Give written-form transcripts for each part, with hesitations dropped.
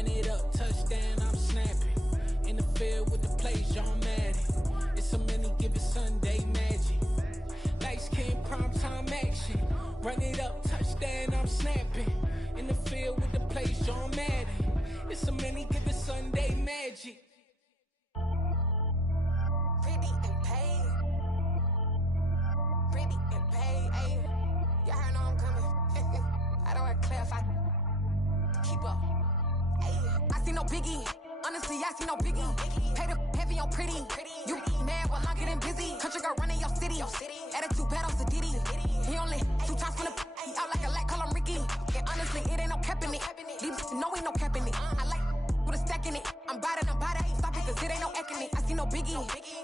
Run it up, touchdown, I'm snapping. In the field with the plays, John Madden. It's so many, give it Sunday magic. Light skin, primetime action. Run it up, touchdown, I'm snapping. In the field with the plays, John Madden. It's so many, give it Sunday magic. Pretty and paid. Pretty and paid, ayy. Y'all heard know I'm coming. I don't want to clarify. Keep up. Ayy. I see no biggie. Honestly, I see no biggie. Pay the heavy on pretty. You mad while I'm getting busy. Country girl running your city. Attitude battles to Diddy. He only 2 times from the he out like a lack, call him Ricky. And honestly, it ain't no cap in it. These no ain't no cap in it. I like with a stack in it. I'm about it. Stop it, cause it ain't no acting it. I see no biggie.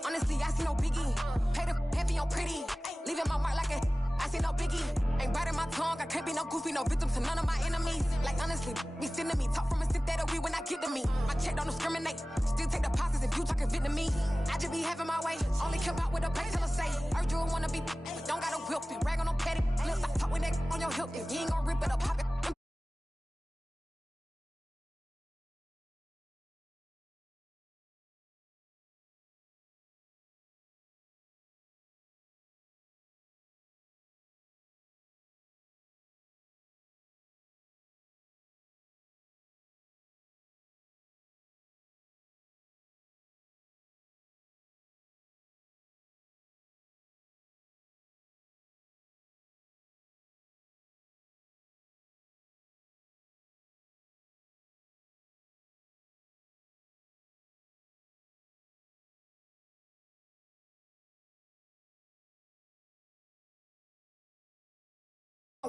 Honestly, I see no biggie. Pay the heavy on pretty. Leaving my mark like a I see no biggie. Ain't biting my tongue. I can't be no goofy, no victim to none of my enemies. Like honestly, be sending me talk from a sip that we when I get to me. My check don't discriminate. Still take deposits if you talking Vietnamese. I just be having my way. Only care about what the payteller say. Urge you wanna be don't got a whip it. Rag on no petty lips. I talk with that on your hip. If you ain't gonna rip it up, pop it.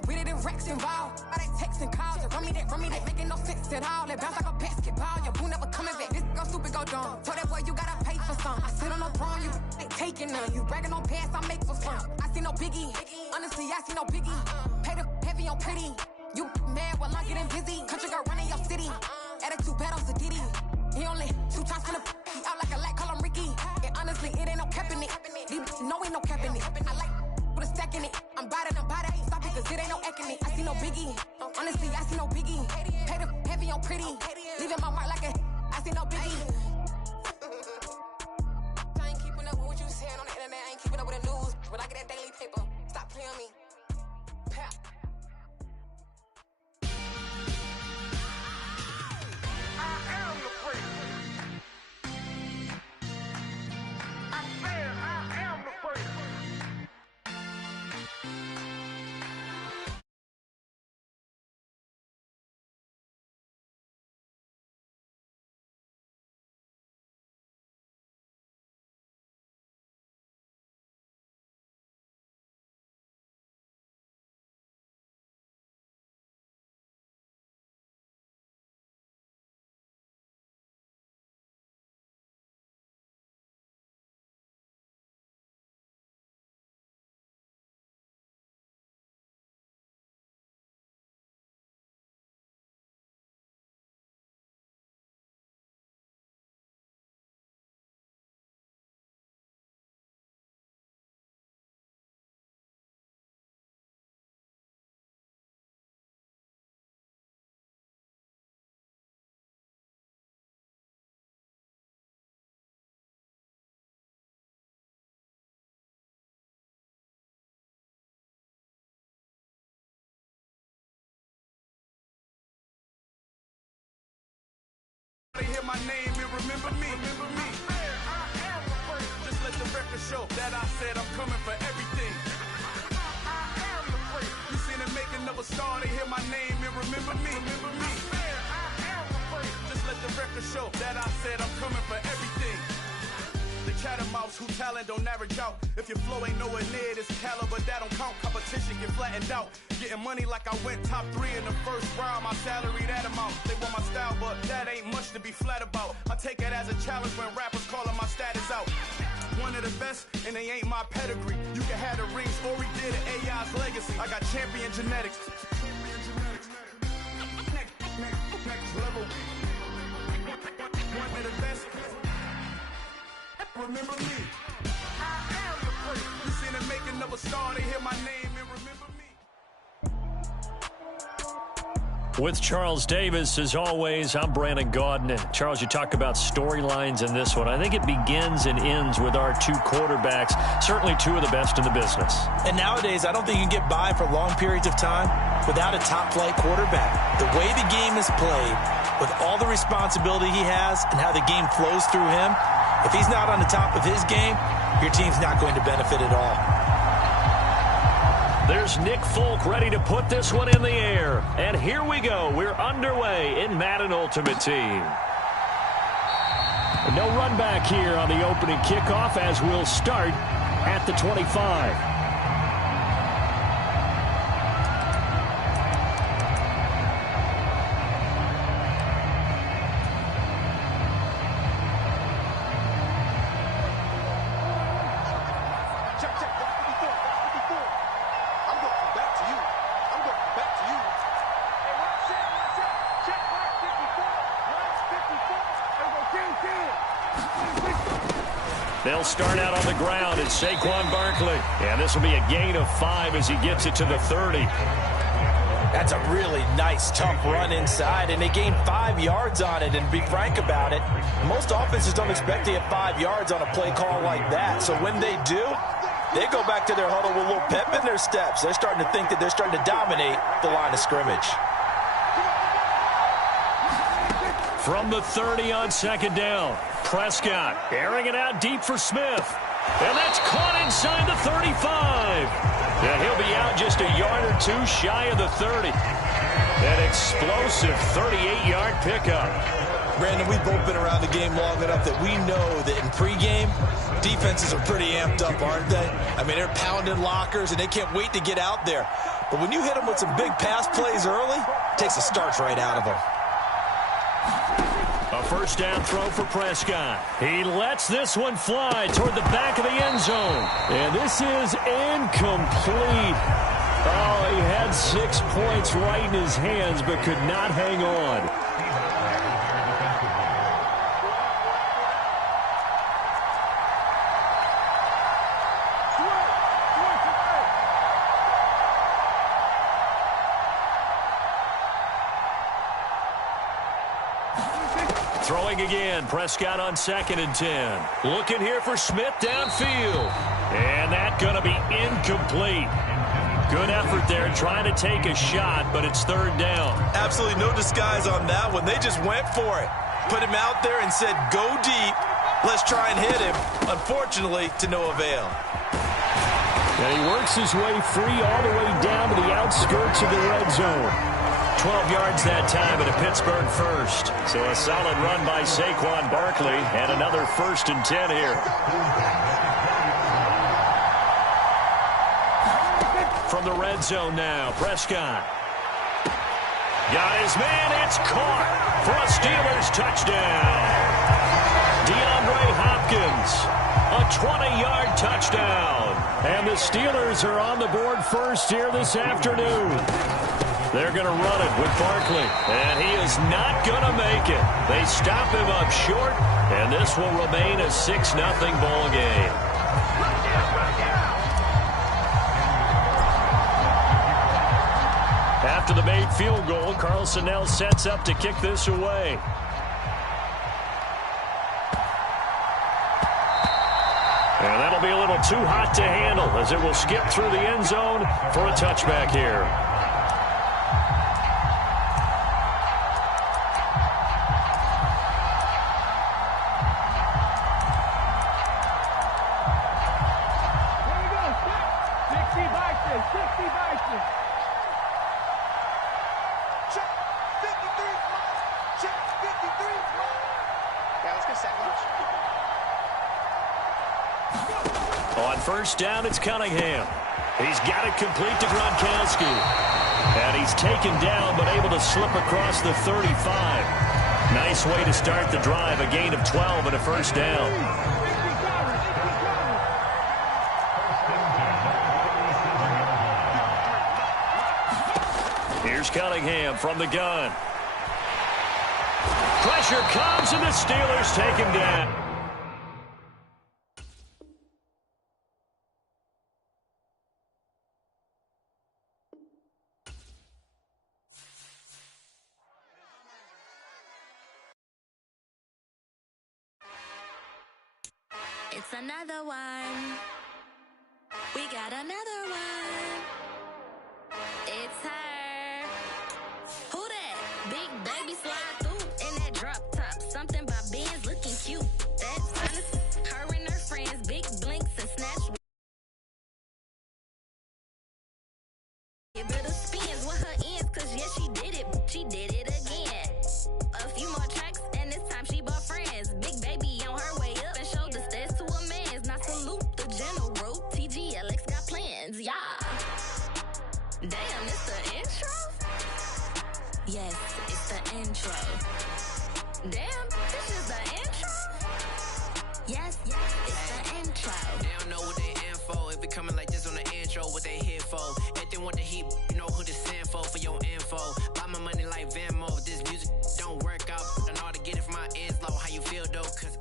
With it in Rex involved. I they texting calls and run me that, making no sense at all. That bounce like a basketball. Your boo never coming back. This go stupid, go dumb. Told that boy you gotta pay for some. I sit on no throne, you ain't taking none. You bragging on past, I make for fun. I see no biggie. Honestly, I see no biggie. Pay the heavy on pretty. You mad while I'm getting busy. Country girl running your city. Attitude battles to Diddy. He only 2 times from the he out like a lack, call him Ricky. And honestly, it ain't no cap in it. These no ain't no cap in it. I like with a stack in it. I'm about it. Stop it, cause it ain't no acting it. I see no biggie. Honestly, I see no biggie. Pay the heavy on pretty. Leaving my mark like a I see no biggie. I ain't keeping up with what you saying on the internet. I ain't keeping up with the news. But I get that daily paper. Stop playing me. Pap. I am the prince. I said I am the prince. They hear my name and remember me. Just let the record show that I said I'm coming for everything. You seen the making of a star, they hear my name and remember me. Just let the record show that I said I'm coming for everything. The chattermouths who talent don't average out. If your flow ain't nowhere near this caliber, that don't count. Competition get flattened out. Getting money like I went top 3 in the first round. My salary that amount. They want my style, but that ain't much to be flat about. I take it as a challenge when rappers calling my status out. One of the best, and they ain't my pedigree. You can have the rings, or we did it, AI's legacy. I got champion genetics. Next level. One of the best. Remember me. I am the prince. You seen the making of a star, they hear my name and remember me. With Charles Davis, as always, I'm Brandon Gaudin. And Charles, you talk about storylines in this one. I think it begins and ends with our two quarterbacks, certainly two of the best in the business. And nowadays, I don't think you can get by for long periods of time without a top-flight quarterback. The way the game is played, with all the responsibility he has and how the game flows through him, if he's not on the top of his game, your team's not going to benefit at all. There's Nick Folk ready to put this one in the air. And here we go. We're underway in Madden Ultimate Team. No run back here on the opening kickoff as we'll start at the 25. They'll start out on the ground. It's Saquon Barkley. And this will be a gain of 5 as he gets it to the 30. That's a really nice, tough run inside, and they gained 5 yards on it. And to be frank about it, most offenses don't expect to get 5 yards on a play call like that. So when they do, they go back to their huddle with a little pep in their steps. They're starting to think that they're starting to dominate the line of scrimmage. From the 30 on second down, Prescott airing it out deep for Smith. And that's caught inside the 35. And he'll be out just a yard or two shy of the 30. An explosive 38-yard pickup. Brandon, we've both been around the game long enough that we know that in pregame, defenses are pretty amped up, aren't they? I mean, they're pounding lockers, and they can't wait to get out there. But when you hit them with some big pass plays early, it takes the starch right out of them. A first down throw for Prescott. He lets this one fly toward the back of the end zone. And this is incomplete. Oh, he had 6 points right in his hands but could not hang on. Throwing again, Prescott on 2nd and 10. Looking here for Smith downfield. And that's going to be incomplete. Good effort there trying to take a shot, but it's 3rd down. Absolutely no disguise on that one. They just went for it. Put him out there and said, go deep. Let's try and hit him. Unfortunately, to no avail. And he works his way free all the way down to the outskirts of the red zone. 12 yards that time and a Pittsburgh first. So a solid run by Saquon Barkley and another 1st and 10 here. From the red zone now, Prescott. Got his man, it's caught for a Steelers touchdown. DeAndre Hopkins, a 20-yard touchdown. And the Steelers are on the board first here this afternoon. They're going to run it with Barkley, and he is not going to make it. They stop him up short, and this will remain a 6-0 ball game. After the made field goal, Carlson now sets up to kick this away. And that'll be a little too hot to handle as it will skip through the end zone for a touchback here. On first down, it's Cunningham. He's got it complete to Gronkowski. And he's taken down, but able to slip across the 35. Nice way to start the drive. A gain of 12 and a first down. Here's Cunningham from the gun. Pressure comes, and the Steelers take him down. It's another one. We got another one. It's her. Who that? Big baby slide through in that drop top. Something by Benz looking cute. That's honest. Her and her friends, big blinks and snatch. Give her the spins with her ends, cause yeah, she did it. She did it again. A few more tracks, and this time she bought friends. Big baby on her way up and showed the stairs to a man's. Now salute the general. TGLX got plans, yeah. Damn, it's the intro? Yes, it's the intro. Damn, this is the intro? Yes, it's the intro. They don't know what they in for. If it coming like this on the intro, what they here for? Everything want the heat, you know who to send for your info. Buy my money like Venmo. If this music don't work out, I know how to get it from my ends low. How you feel though? Cause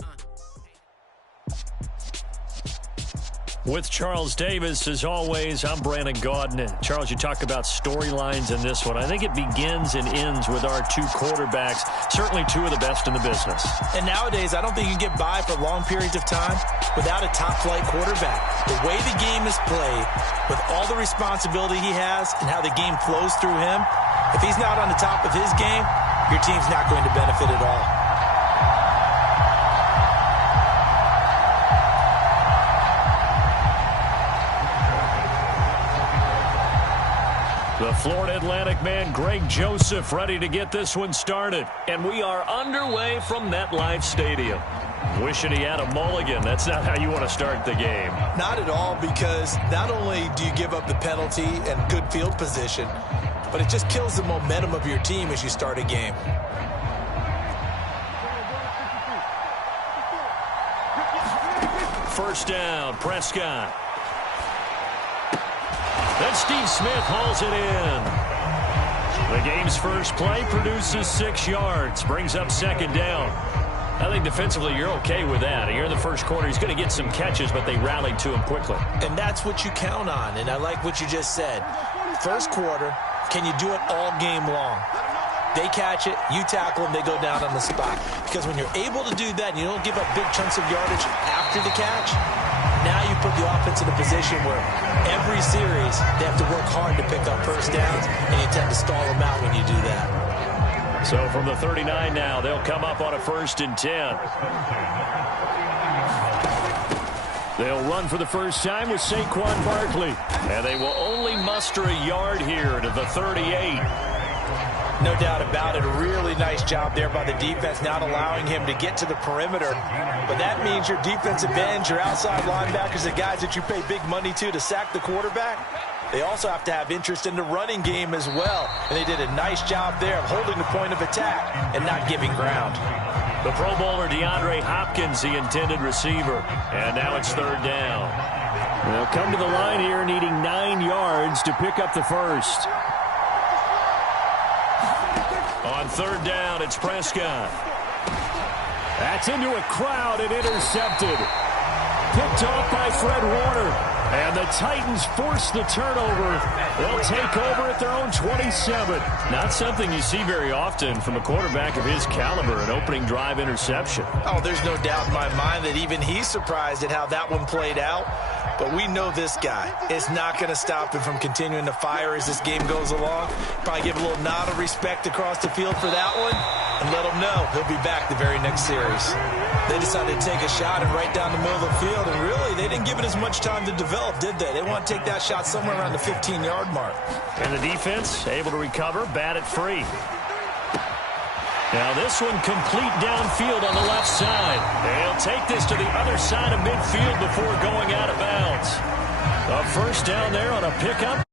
With Charles Davis, as always, I'm Brandon Gaudin. Charles, you talk about storylines in this one. I think it begins and ends with our two quarterbacks, certainly two of the best in the business. And nowadays, I don't think you can get by for long periods of time without a top-flight quarterback. The way the game is played, with all the responsibility he has and how the game flows through him, if he's not on the top of his game, your team's not going to benefit at all. The Florida Atlantic man, Greg Joseph, ready to get this one started. And we are underway from MetLife Stadium. Wishing he had a mulligan. That's not how you want to start the game. Not at all, because not only do you give up the penalty and good field position, but it just kills the momentum of your team as you start a game. First down, Prescott. Then Steve Smith hauls it in. The game's first play produces 6 yards, brings up second down. I think defensively you're okay with that. Here in the first quarter, he's going to get some catches, but they rallied to him quickly. And that's what you count on, and I like what you just said. First quarter, can you do it all game long? They catch it, you tackle them, they go down on the spot. Because when you're able to do that and you don't give up big chunks of yardage after the catch, now you put the offense in a position where every series they have to work hard to pick up first downs, and you tend to stall them out when you do that. So from the 39 now, they'll come up on a 1st and 10. They'll run for the first time with Saquon Barkley. And they will only muster a yard here to the 38. No doubt about it. A really nice job there by the defense, not allowing him to get to the perimeter. But that means your defensive ends, your outside linebackers, the guys that you pay big money to sack the quarterback, they also have to have interest in the running game as well. And they did a nice job there of holding the point of attack and not giving ground. The Pro Bowler DeAndre Hopkins, the intended receiver. And now it's 3rd down. They'll come to the line here needing 9 yards to pick up the first. On 3rd down, it's Prescott. That's into a crowd and intercepted. Picked off by Fred Warner. And the Titans force the turnover. They'll take over at their own 27. Not something you see very often from a quarterback of his caliber, an opening drive interception. Oh, there's no doubt in my mind that even he's surprised at how that one played out. But we know this guy is not going to stop him from continuing to fire as this game goes along. Probably give a little nod of respect across the field for that one and let him know he'll be back the very next series. They decided to take a shot and right down the middle of the field, and really, they didn't give it as much time to develop, did they? They want to take that shot somewhere around the 15-yard mark. And the defense able to recover, bat it free. Now this one complete downfield on the left side. They'll take this to the other side of midfield before going out of bounds. A first down there on a pickup.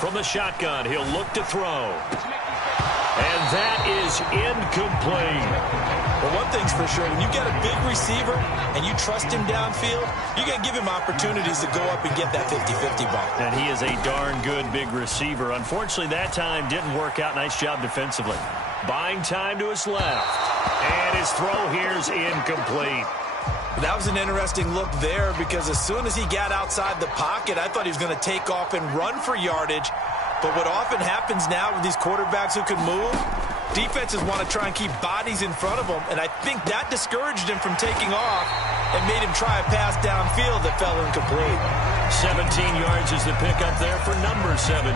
From the shotgun, he'll look to throw. And that is incomplete. Well, one thing's for sure, when you get a big receiver and you trust him downfield, you're going to give him opportunities to go up and get that 50-50 ball. And he is a darn good big receiver. Unfortunately, that time didn't work out. Nice job defensively. Buying time to his left. And his throw here is incomplete. That was an interesting look there because as soon as he got outside the pocket, I thought he was going to take off and run for yardage. But what often happens now with these quarterbacks who can move, Defenses want to try and keep bodies in front of them, and I think that discouraged him from taking off and made him try a pass downfield that fell incomplete. 17 yards is the pickup there for number 17.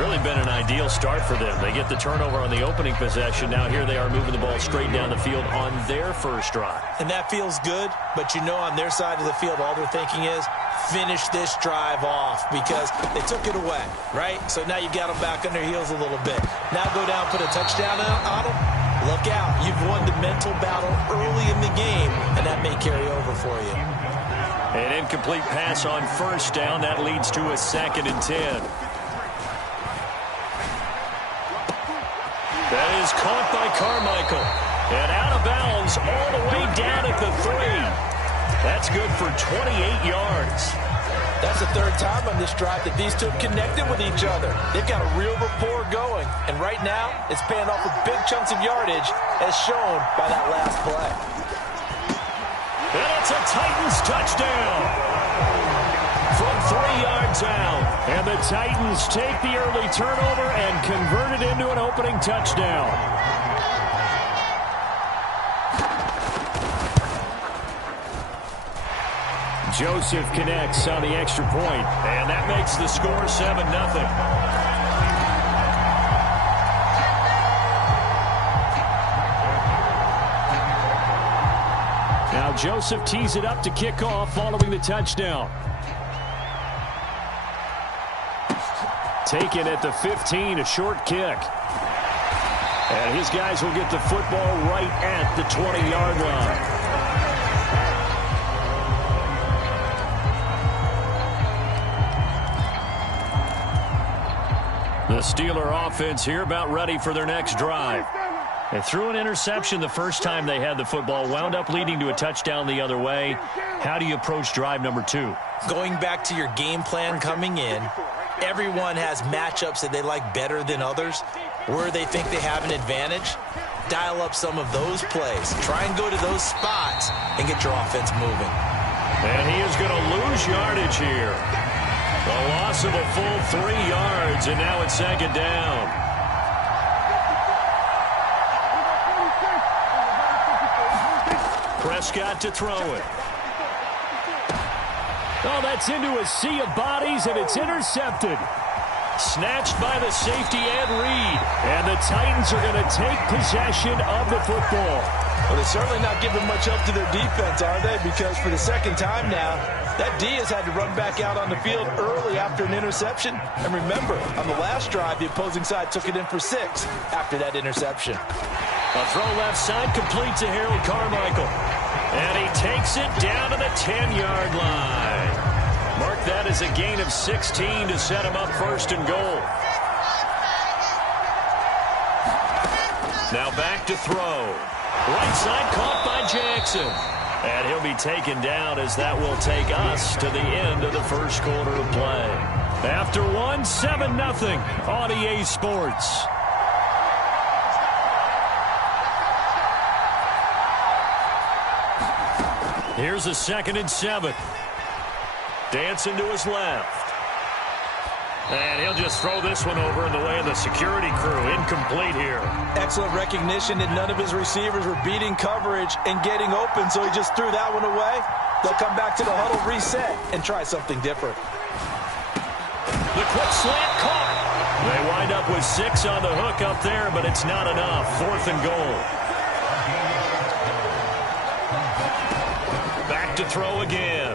Really been an ideal start for them. They get the turnover on the opening possession. Now here they are moving the ball straight down the field on their first drive. And that feels good, but you know on their side of the field all they're thinking is finish this drive off because they took it away, right? So now you got them back on their heels a little bit. Now go down, put a touchdown on them. Look out. You've won the mental battle early in the game, and that may carry over for you. An incomplete pass on first down. That leads to a 2nd and 10. That is caught by Carmichael. And out of bounds all the way down at the 3. That's good for 28 yards. That's the 3rd time on this drive that these two have connected with each other. They've got a real rapport going. And right now, it's paying off with big chunks of yardage as shown by that last play. And it's a Titans touchdown from 3 yards out. And the Titans take the early turnover and convert it into an opening touchdown. Joseph connects on the extra point, and that makes the score 7-0. Now Joseph tees it up to kick off following the touchdown. Taken at the 15, a short kick. And his guys will get the football right at the 20-yard line. The Steeler offense here about ready for their next drive. They threw an interception the first time they had the football, wound up leading to a touchdown the other way. How do you approach drive number 2? Going back to your game plan coming in, everyone has matchups that they like better than others. Where they think they have an advantage, dial up some of those plays. Try and go to those spots and get your offense moving. And he is going to lose yardage here. The loss of a full 3 yards, and now it's 2nd down. Prescott to throw it. Oh, that's into a sea of bodies, and it's intercepted. Snatched by the safety Ed Reed. And the Titans are going to take possession of the football. Well, they're certainly not giving much up to their defense, are they? Because for the 2nd time now, that D has had to run back out on the field early after an interception. And remember, on the last drive, the opposing side took it in for 6 after that interception. A throw left side complete to Harold Carmichael. And he takes it down to the 10-yard line. Mark that as a gain of 16 to set him up 1st and goal. Now back to throw. Right side caught by Jackson. And he'll be taken down as that will take us to the end of the first quarter of play. After one, 7-0 on EA Sports. Here's a 2nd and 7. Dancing to his left. And he'll just throw this one over in the way of the security crew. Incomplete here. Excellent recognition that none of his receivers were beating coverage and getting open, so he just threw that one away. They'll come back to the huddle, reset, and try something different. The quick slant caught. They wind up with 6 on the hook up there, but it's not enough. 4th and goal. Back to throw again.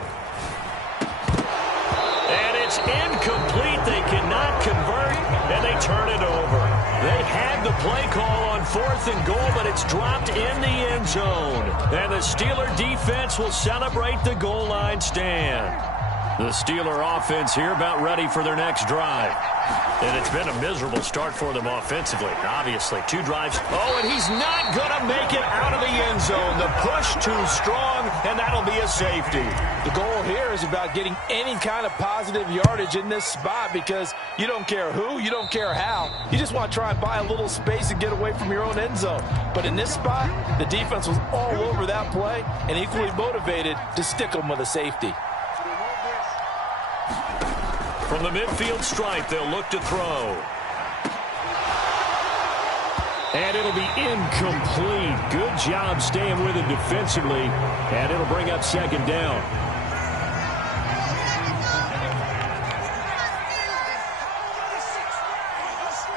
And it's incomplete. They cannot convert, and they turn it over. They had the play call on 4th and goal, but it's dropped in the end zone. And the Steeler defense will celebrate the goal line stand. The Steeler offense here about ready for their next drive. And it's been a miserable start for them offensively. Obviously, 2 drives. Oh, and he's not going to make it out of the end zone. The push too strong, and that'll be a safety. The goal here is about getting any kind of positive yardage in this spot because you don't care who, you don't care how. You just want to try and buy a little space and get away from your own end zone. But in this spot, the defense was all over that play and equally motivated to stick them with a safety. From the midfield stripe, they'll look to throw. And it'll be incomplete. Good job staying with it defensively. And it'll bring up second down.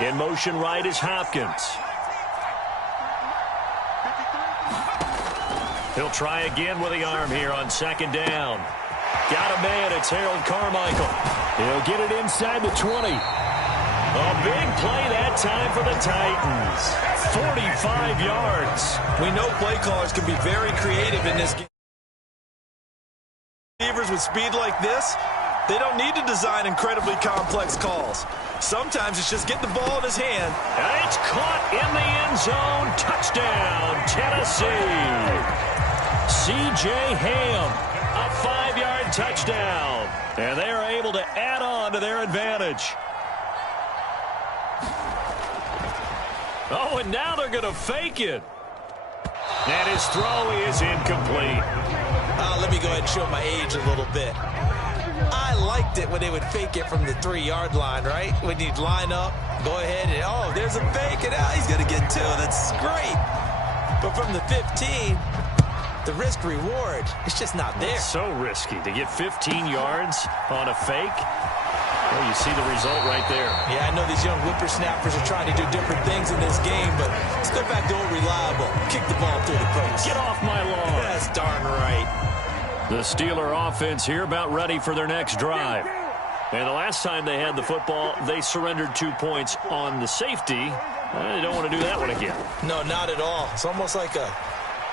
In motion right is Hopkins. He'll try again with the arm here on second down. Got a man. It's Harold Carmichael. He'll get it inside the 20. A big play that time for the Titans. 45 yards. We know play callers can be very creative in this game. Receivers with speed like this, they don't need to design incredibly complex calls. Sometimes it's just get the ball in his hand. And it's caught in the end zone. Touchdown, Tennessee. C.J. Ham, a 5-yard touchdown. And they are able to add on to their advantage. Oh, and now they're going to fake it. And his throw is incomplete. Let me go ahead and show my age a little bit. I liked it when they would fake it from the 3-yard line, right? When you'd line up, go ahead and, oh, there's a fake, and he's going to get 2. That's great. But from the 15, the risk reward, it's just not there. It's so risky to get 15 yards on a fake. Well, you see the result right there. Yeah, I know these young whippersnappers are trying to do different things in this game, but let's go back to old reliable. Kick the ball through the post. Get off my lawn. That's darn right. The Steeler offense here about ready for their next drive. And the last time they had the football, they surrendered 2 points on the safety. They don't want to do that one again. No, not at all. It's almost like a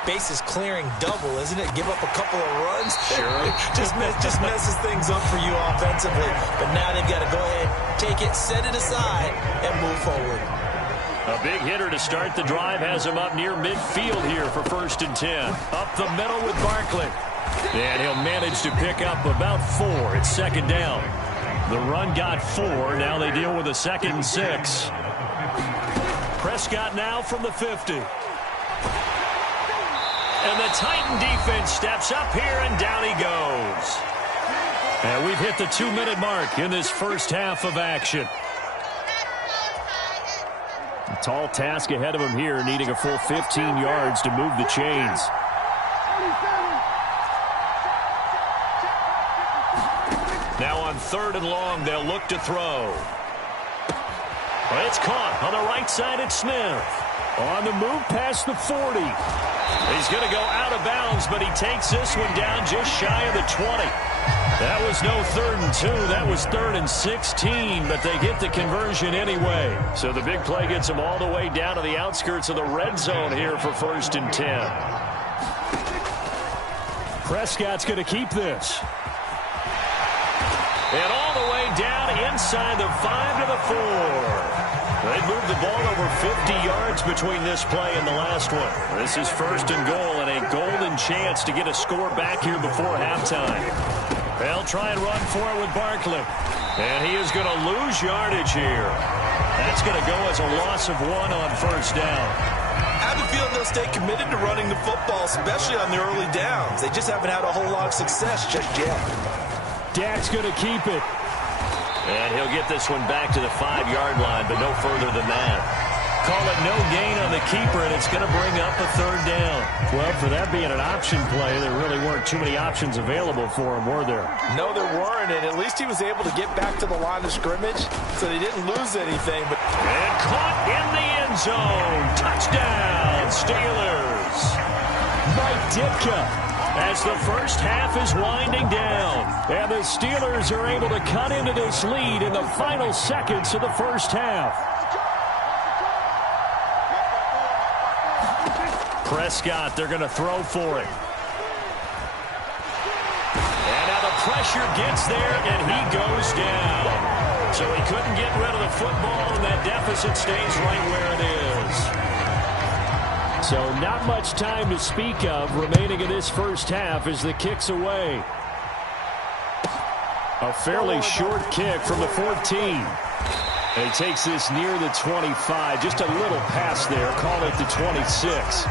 bases clearing double, isn't it? Give up a couple of runs. Sure. just messes things up for you offensively. But now they've got to go ahead, take it, set it aside, and move forward. A big hitter to start the drive has him up near midfield here for 1st and 10. Up the middle with Barkley. And he'll manage to pick up about 4. It's second down. The run got 4. Now they deal with a 2nd and 6. Prescott now from the 50. And the Titan defense steps up here, and down he goes. And we've hit the 2-minute mark in this first half of action. A tall task ahead of him here, needing a full 15 yards to move the chains. Now on 3rd and long, they'll look to throw. It's caught on the right side at Smith. On the move past the 40. He's going to go out of bounds, but he takes this one down just shy of the 20. That was no 3rd and 2. That was 3rd and 16, but they get the conversion anyway. So the big play gets them all the way down to the outskirts of the red zone here for 1st and 10. Prescott's going to keep this. And all the way down inside the 5 to the 4. They moved the ball over 50 yards between this play and the last one. This is 1st and goal, and a golden chance to get a score back here before halftime. They'll try and run for it with Barkley. And he is going to lose yardage here. That's going to go as a loss of 1 on 1st down. I have a feeling they'll stay committed to running the football, especially on the early downs. They just haven't had a whole lot of success just yet. Dak's going to keep it. And he'll get this one back to the 5-yard line, but no further than that. Call it no gain on the keeper, and it's going to bring up a 3rd down. Well, for that being an option play, there really weren't too many options available for him, were there? No, there weren't, and at least he was able to get back to the line of scrimmage, so they didn't lose anything. And caught in the end zone. Touchdown, Steelers. Mike Ditka. As the first half is winding down, and the Steelers are able to cut into this lead in the final seconds of the first half. Prescott, they're going to throw for it. And now the pressure gets there, and he goes down. So he couldn't get rid of the football, and that deficit stays right where it is. So not much time to speak of remaining in this first half as the kick's away. A fairly short kick from the 14. And he takes this near the 25. Just a little pass there. Call it the 26.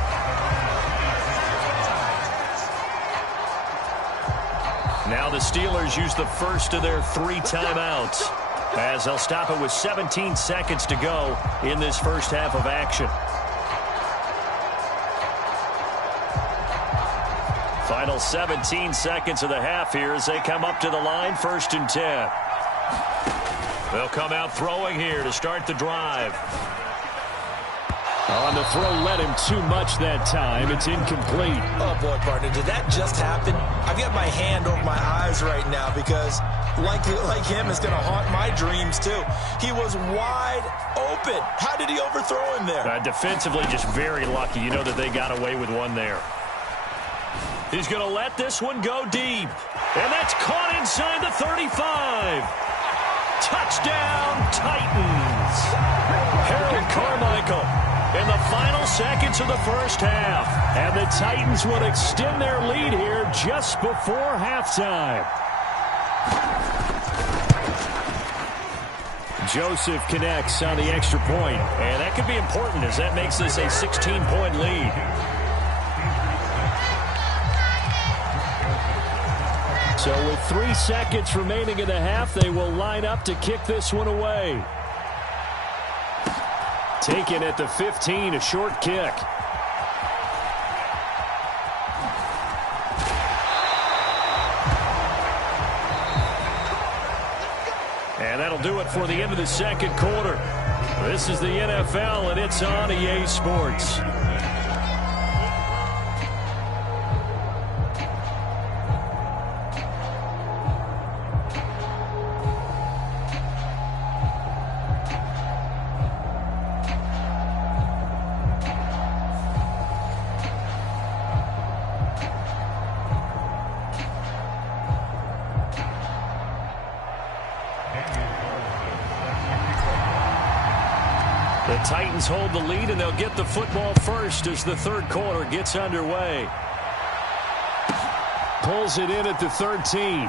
Now the Steelers use the first of their 3 timeouts, as they'll stop it with 17 seconds to go in this first half of action. Final 17 seconds of the half here as they come up to the line, 1st and 10. They'll come out throwing here to start the drive. On the throw, led him too much that time. It's incomplete. Oh, boy, partner, did that just happen? I've got my hand over my eyes right now because, like him, it's going to haunt my dreams, too. He was wide open. How did he overthrow him there? Defensively, just very lucky. You know that they got away with one there. He's going to let this one go deep. And that's caught inside the 35. Touchdown, Titans. Harold Carmichael in the final seconds of the first half. And the Titans will extend their lead here just before halftime. Joseph connects on the extra point. And that could be important as that makes this a 16-point lead. So with 3 seconds remaining in the half, they will line up to kick this one away. Taken at the 15, a short kick. And that'll do it for the end of the second quarter. This is the NFL, and it's on EA Sports. The Titans hold the lead, and they'll get the football first as the third quarter gets underway. Pulls it in at the 13.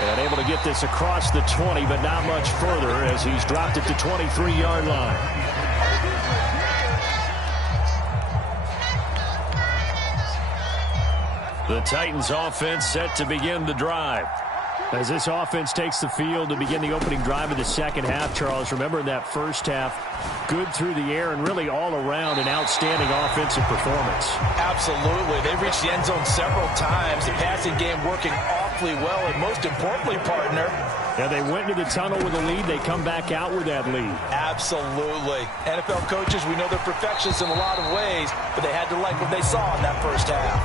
And able to get this across the 20, but not much further as he's dropped it to 23-yard line. The Titans offense set to begin the drive. As this offense takes the field to begin the opening drive of the second half, Charles, remember in that first half, good through the air and really all around an outstanding offensive performance. Absolutely. They've reached the end zone several times. The passing game working awfully well, and most importantly, partner, yeah, they went into the tunnel with a lead. They come back out with that lead. Absolutely. NFL coaches, we know they're perfectionists in a lot of ways, but they had to like what they saw in that first half.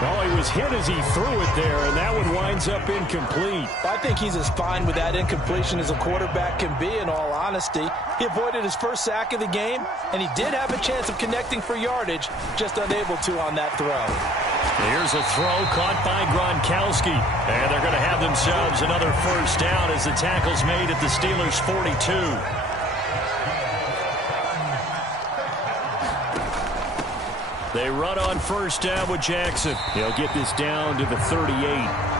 Well, he was hit as he threw it there, and that one winds up incomplete. I think he's as fine with that incompletion as a quarterback can be, in all honesty. He avoided his first sack of the game, and he did have a chance of connecting for yardage, just unable to on that throw. Here's a throw caught by Gronkowski. And they're going to have themselves another first down as the tackle's made at the Steelers' 42. They run on first down with Jackson. He'll get this down to the 38.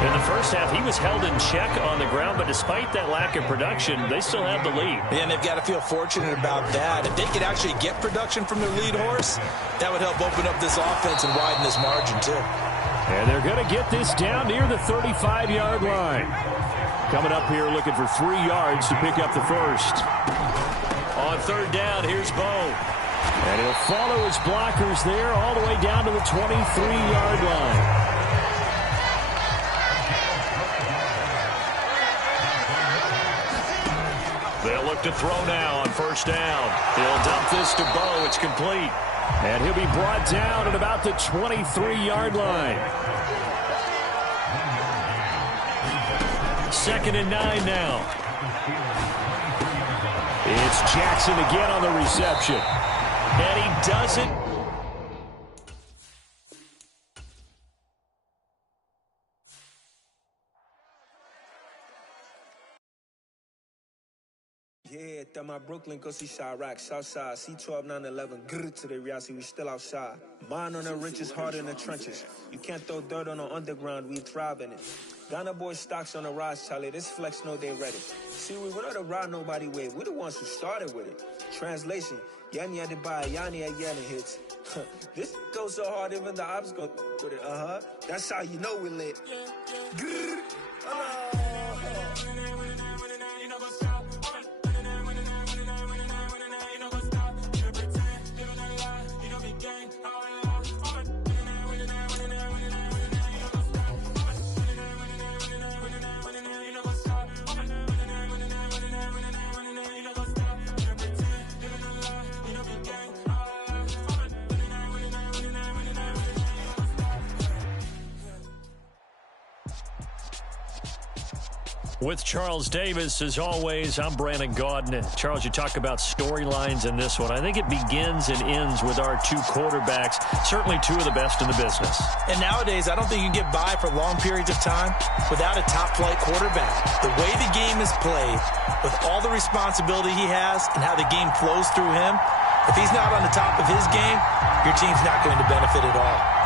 In the first half, he was held in check on the ground, but despite that lack of production, they still have the lead. And they've got to feel fortunate about that. If they could actually get production from their lead horse, that would help open up this offense and widen this margin, too. And they're going to get this down near the 35-yard line. Coming up here looking for 3 yards to pick up the first. On third down, here's Bo. And he'll follow his blockers there all the way down to the 23-yard line. They'll look to throw now on first down. He'll dump this to Bo. It's complete. And he'll be brought down at about the 23-yard line. 2nd and 9 now. It's Jackson again on the reception. And he does it. Yeah, that my Brooklyn, go see Chirac, Southside, C12, 911, grrr to the reality, we still outside. Mine on the riches, heart in the trenches. You can't throw dirt on the underground, we thrive in it. Ghana boys stocks on the rise, Charlie, this flex know they ready. See, we were not to ride nobody way, we the ones who started with it. Translation, Yanni had to buy, Yanni had Yanni hits. This goes so hard, even the ops go with it, That's how you know we lit. Grrr, With Charles Davis, as always, I'm Brandon Gaudin. Charles, you talk about storylines in this one. I think it begins and ends with our two quarterbacks, certainly two of the best in the business. And nowadays, I don't think you can get by for long periods of time without a top-flight quarterback. The way the game is played, with all the responsibility he has and how the game flows through him, if he's not on the top of his game, your team's not going to benefit at all.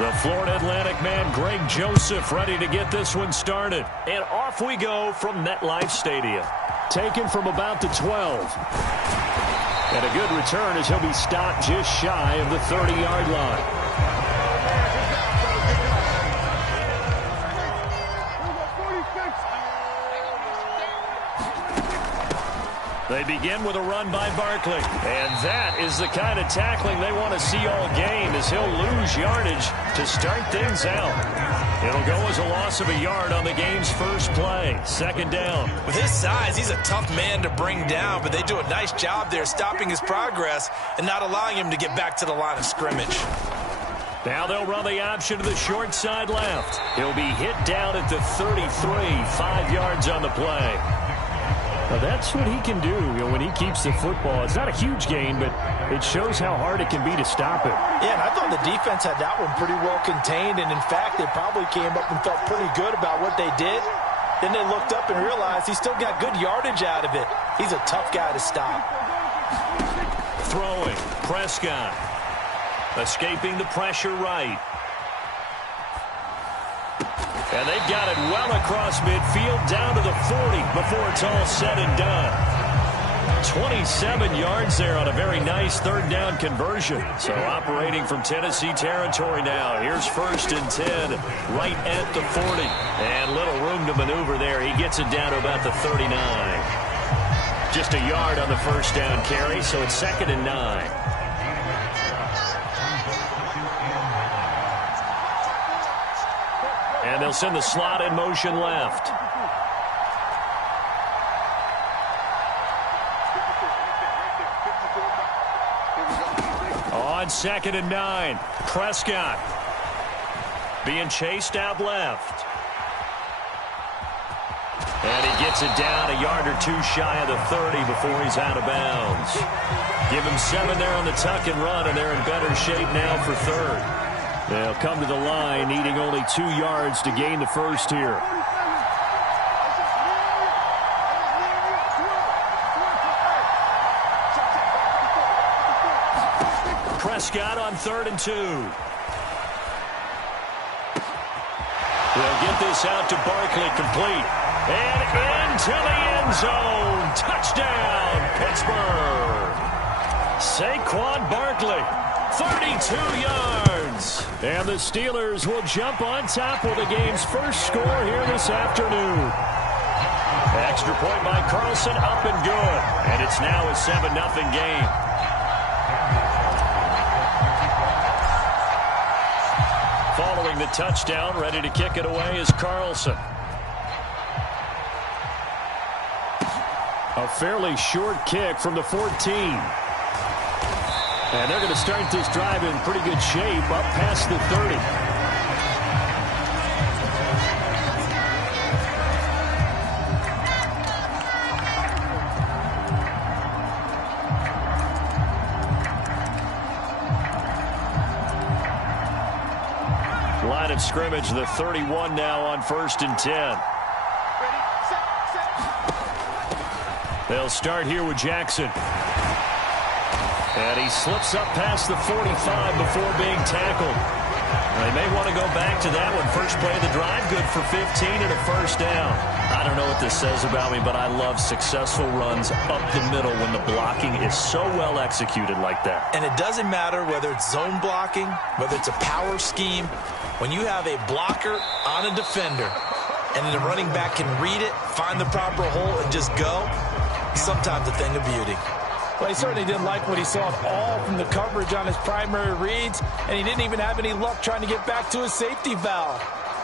The Florida Atlantic man, Greg Joseph, ready to get this one started. And off we go from MetLife Stadium. Taken from about the 12. And a good return as he'll be stopped just shy of the 30-yard line. They begin with a run by Barkley. And that is the kind of tackling they want to see all game, as he'll lose yardage to start things out. It'll go as a loss of a yard on the game's first play. Second down. With his size, he's a tough man to bring down, but they do a nice job there stopping his progress and not allowing him to get back to the line of scrimmage. Now they'll run the option to the short side left. He'll be hit down at the 33, 5 yards on the play. Now that's what he can do, when he keeps the football. It's not a huge gain, but it shows how hard it can be to stop it. Yeah, and I thought the defense had that one pretty well contained, and in fact, they probably came up and felt pretty good about what they did. Then they looked up and realized he still got good yardage out of it. He's a tough guy to stop. Throwing, Prescott. Escaping the pressure right. And they've got it well across midfield, down to the 40 before it's all said and done. 27 yards there on a very nice third down conversion. So operating from Tennessee territory now. Here's 1st and 10, right at the 40. And little room to maneuver there. He gets it down to about the 39. Just a yard on the first down carry, so it's 2nd and 9. And they'll send the slot in motion left. On 2nd and 9, Prescott being chased out left. And he gets it down a yard or two shy of the 30 before he's out of bounds. Give him 7 there on the tuck and run, and they're in better shape now for 3rd. They'll come to the line, needing only 2 yards to gain the first here. Prescott on 3rd and 2. They'll get this out to Barkley, complete. And into the end zone. Touchdown, Pittsburgh. Saquon Barkley, 32 yards. And the Steelers will jump on top with the game's first score here this afternoon. Extra point by Carlson, up and good. And it's now a 7-0 game. Following the touchdown, ready to kick it away is Carlson. A fairly short kick from the 14. And they're going to start this drive in pretty good shape up past the 30. Line of scrimmage, the 31 now on 1st and 10. They'll start here with Jackson. And he slips up past the 45 before being tackled. They may want to go back to that one. First play of the drive, good for 15 and a first down. I don't know what this says about me, but I love successful runs up the middle when the blocking is so well executed like that. And it doesn't matter whether it's zone blocking, whether it's a power scheme. When you have a blocker on a defender and the running back can read it, find the proper hole, and just go, sometimes a thing of beauty. Well, he certainly didn't like what he saw at all from the coverage on his primary reads, and he didn't even have any luck trying to get back to his safety valve.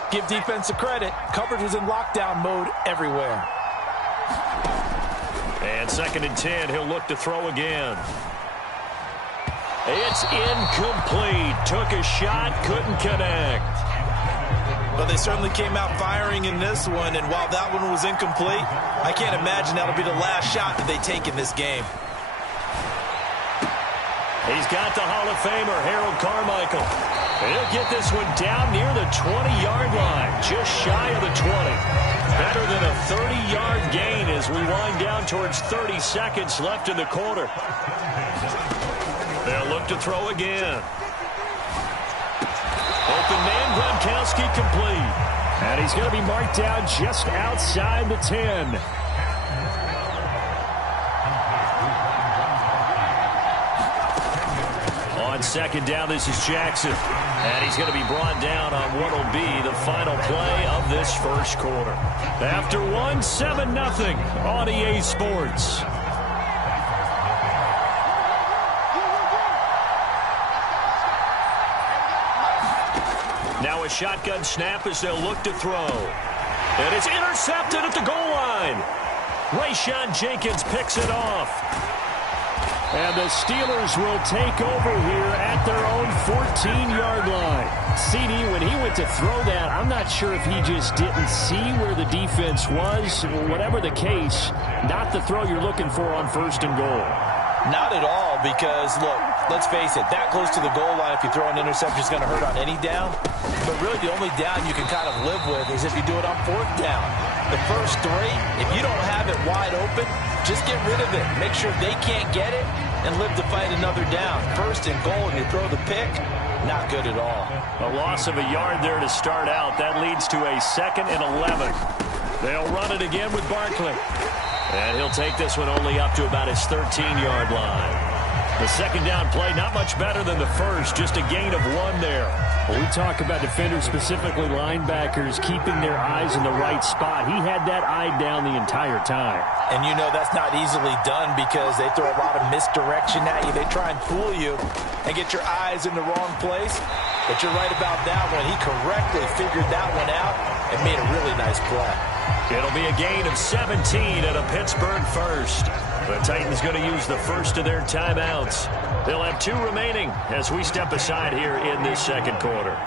Give defense a credit. Coverage was in lockdown mode everywhere. And 2nd and 10, he'll look to throw again. It's incomplete. Took a shot, couldn't connect. Well, they certainly came out firing in this one, and while that one was incomplete, I can't imagine that'll be the last shot that they take in this game. He's got the Hall of Famer, Harold Carmichael. He'll get this one down near the 20-yard line, just shy of the 20. Better than a 30-yard gain as we wind down towards 30 seconds left in the quarter. They'll look to throw again. Open man, Gronkowski complete. And he's going to be marked down just outside the 10. On second down, this is Jackson. And he's going to be brought down on what will be the final play of this first quarter. After 7-0 on EA Sports. Now a shotgun snap as they'll look to throw. And it's intercepted at the goal line. Rayshawn Jenkins picks it off. And the Steelers will take over here at their own 14-yard line. CD, when he went to throw that, I'm not sure if he just didn't see where the defense was. Whatever the case, not the throw you're looking for on first and goal. Not at all, because, look, let's face it, that close to the goal line, if you throw an interception, is going to hurt on any down. But really, the only down you can kind of live with is if you do it on fourth down. The first three, if you don't have it wide open, just get rid of it. Make sure they can't get it and live to fight another down. First and goal, and you throw the pick, not good at all. A loss of a yard there to start out. That leads to a 2nd and 11. They'll run it again with Barkley. And he'll take this one only up to about his 13-yard line. The second down play, not much better than the first, just a gain of 1 there. When we talk about defenders, specifically linebackers, keeping their eyes in the right spot, he had that eye down the entire time. And you know that's not easily done because they throw a lot of misdirection at you. They try and fool you and get your eyes in the wrong place. But you're right about that one. He correctly figured that one out and made a really nice play. It'll be a gain of 17 and a Pittsburgh first. The Titans going to use the first of their timeouts. They'll have 2 remaining as we step aside here in this second quarter.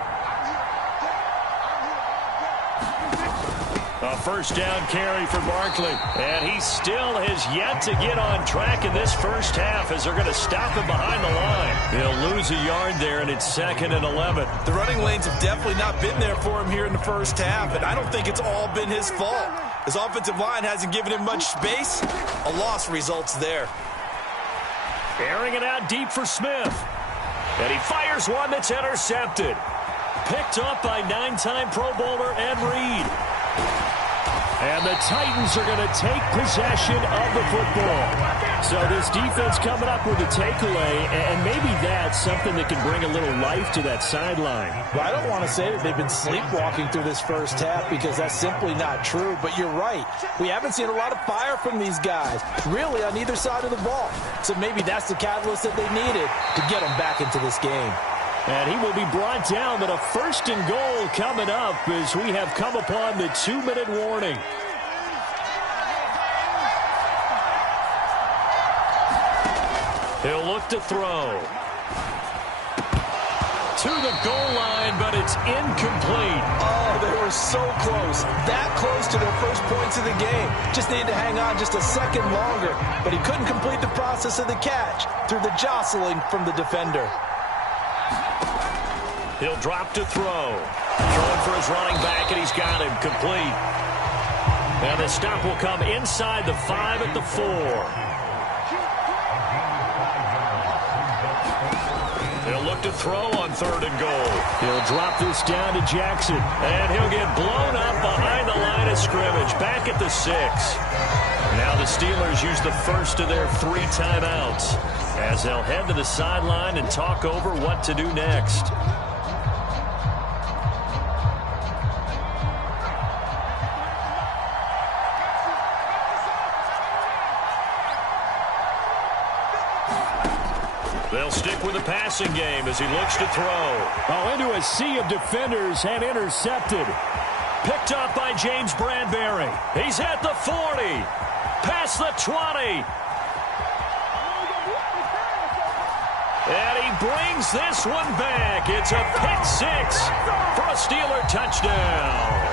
A first down carry for Barkley. And he still has yet to get on track in this first half as they're going to stop him behind the line. They'll lose a yard there, and it's 2nd and 11. The running lanes have definitely not been there for him here in the first half, and I don't think it's all been his fault. His offensive line hasn't given him much space. A loss results there. Airing it out deep for Smith. And he fires one that's intercepted. Picked up by 9-time Pro Bowler Ed Reed. And the Titans are going to take possession of the football. So this defense coming up with a takeaway, and maybe that's something that can bring a little life to that sideline. Well, I don't want to say that they've been sleepwalking through this first half because that's simply not true, but you're right. We haven't seen a lot of fire from these guys, really on either side of the ball. So maybe that's the catalyst that they needed to get them back into this game. And he will be brought down, but a 1st and goal coming up as we have come upon the 2-minute warning. He'll look to throw. To the goal line, but it's incomplete. Oh, they were so close. That close to their first points of the game. Just needed to hang on just a second longer, but he couldn't complete the process of the catch through the jostling from the defender. He'll drop to throw. Throwing for his running back, and he's got him complete. And the stop will come inside the 5 at the 4. He'll look to throw on 3rd and goal. He'll drop this down to Jackson, and he'll get blown up behind the line of scrimmage, back at the 6. Now the Steelers use the first of their 3 timeouts as they'll head to the sideline and talk over what to do next. They'll stick with the passing game as he looks to throw. Oh, into a sea of defenders and intercepted. Picked up by James Bradbury. He's at the 40. Past the 20. And he brings this one back. It's a pick six for a Steeler touchdown.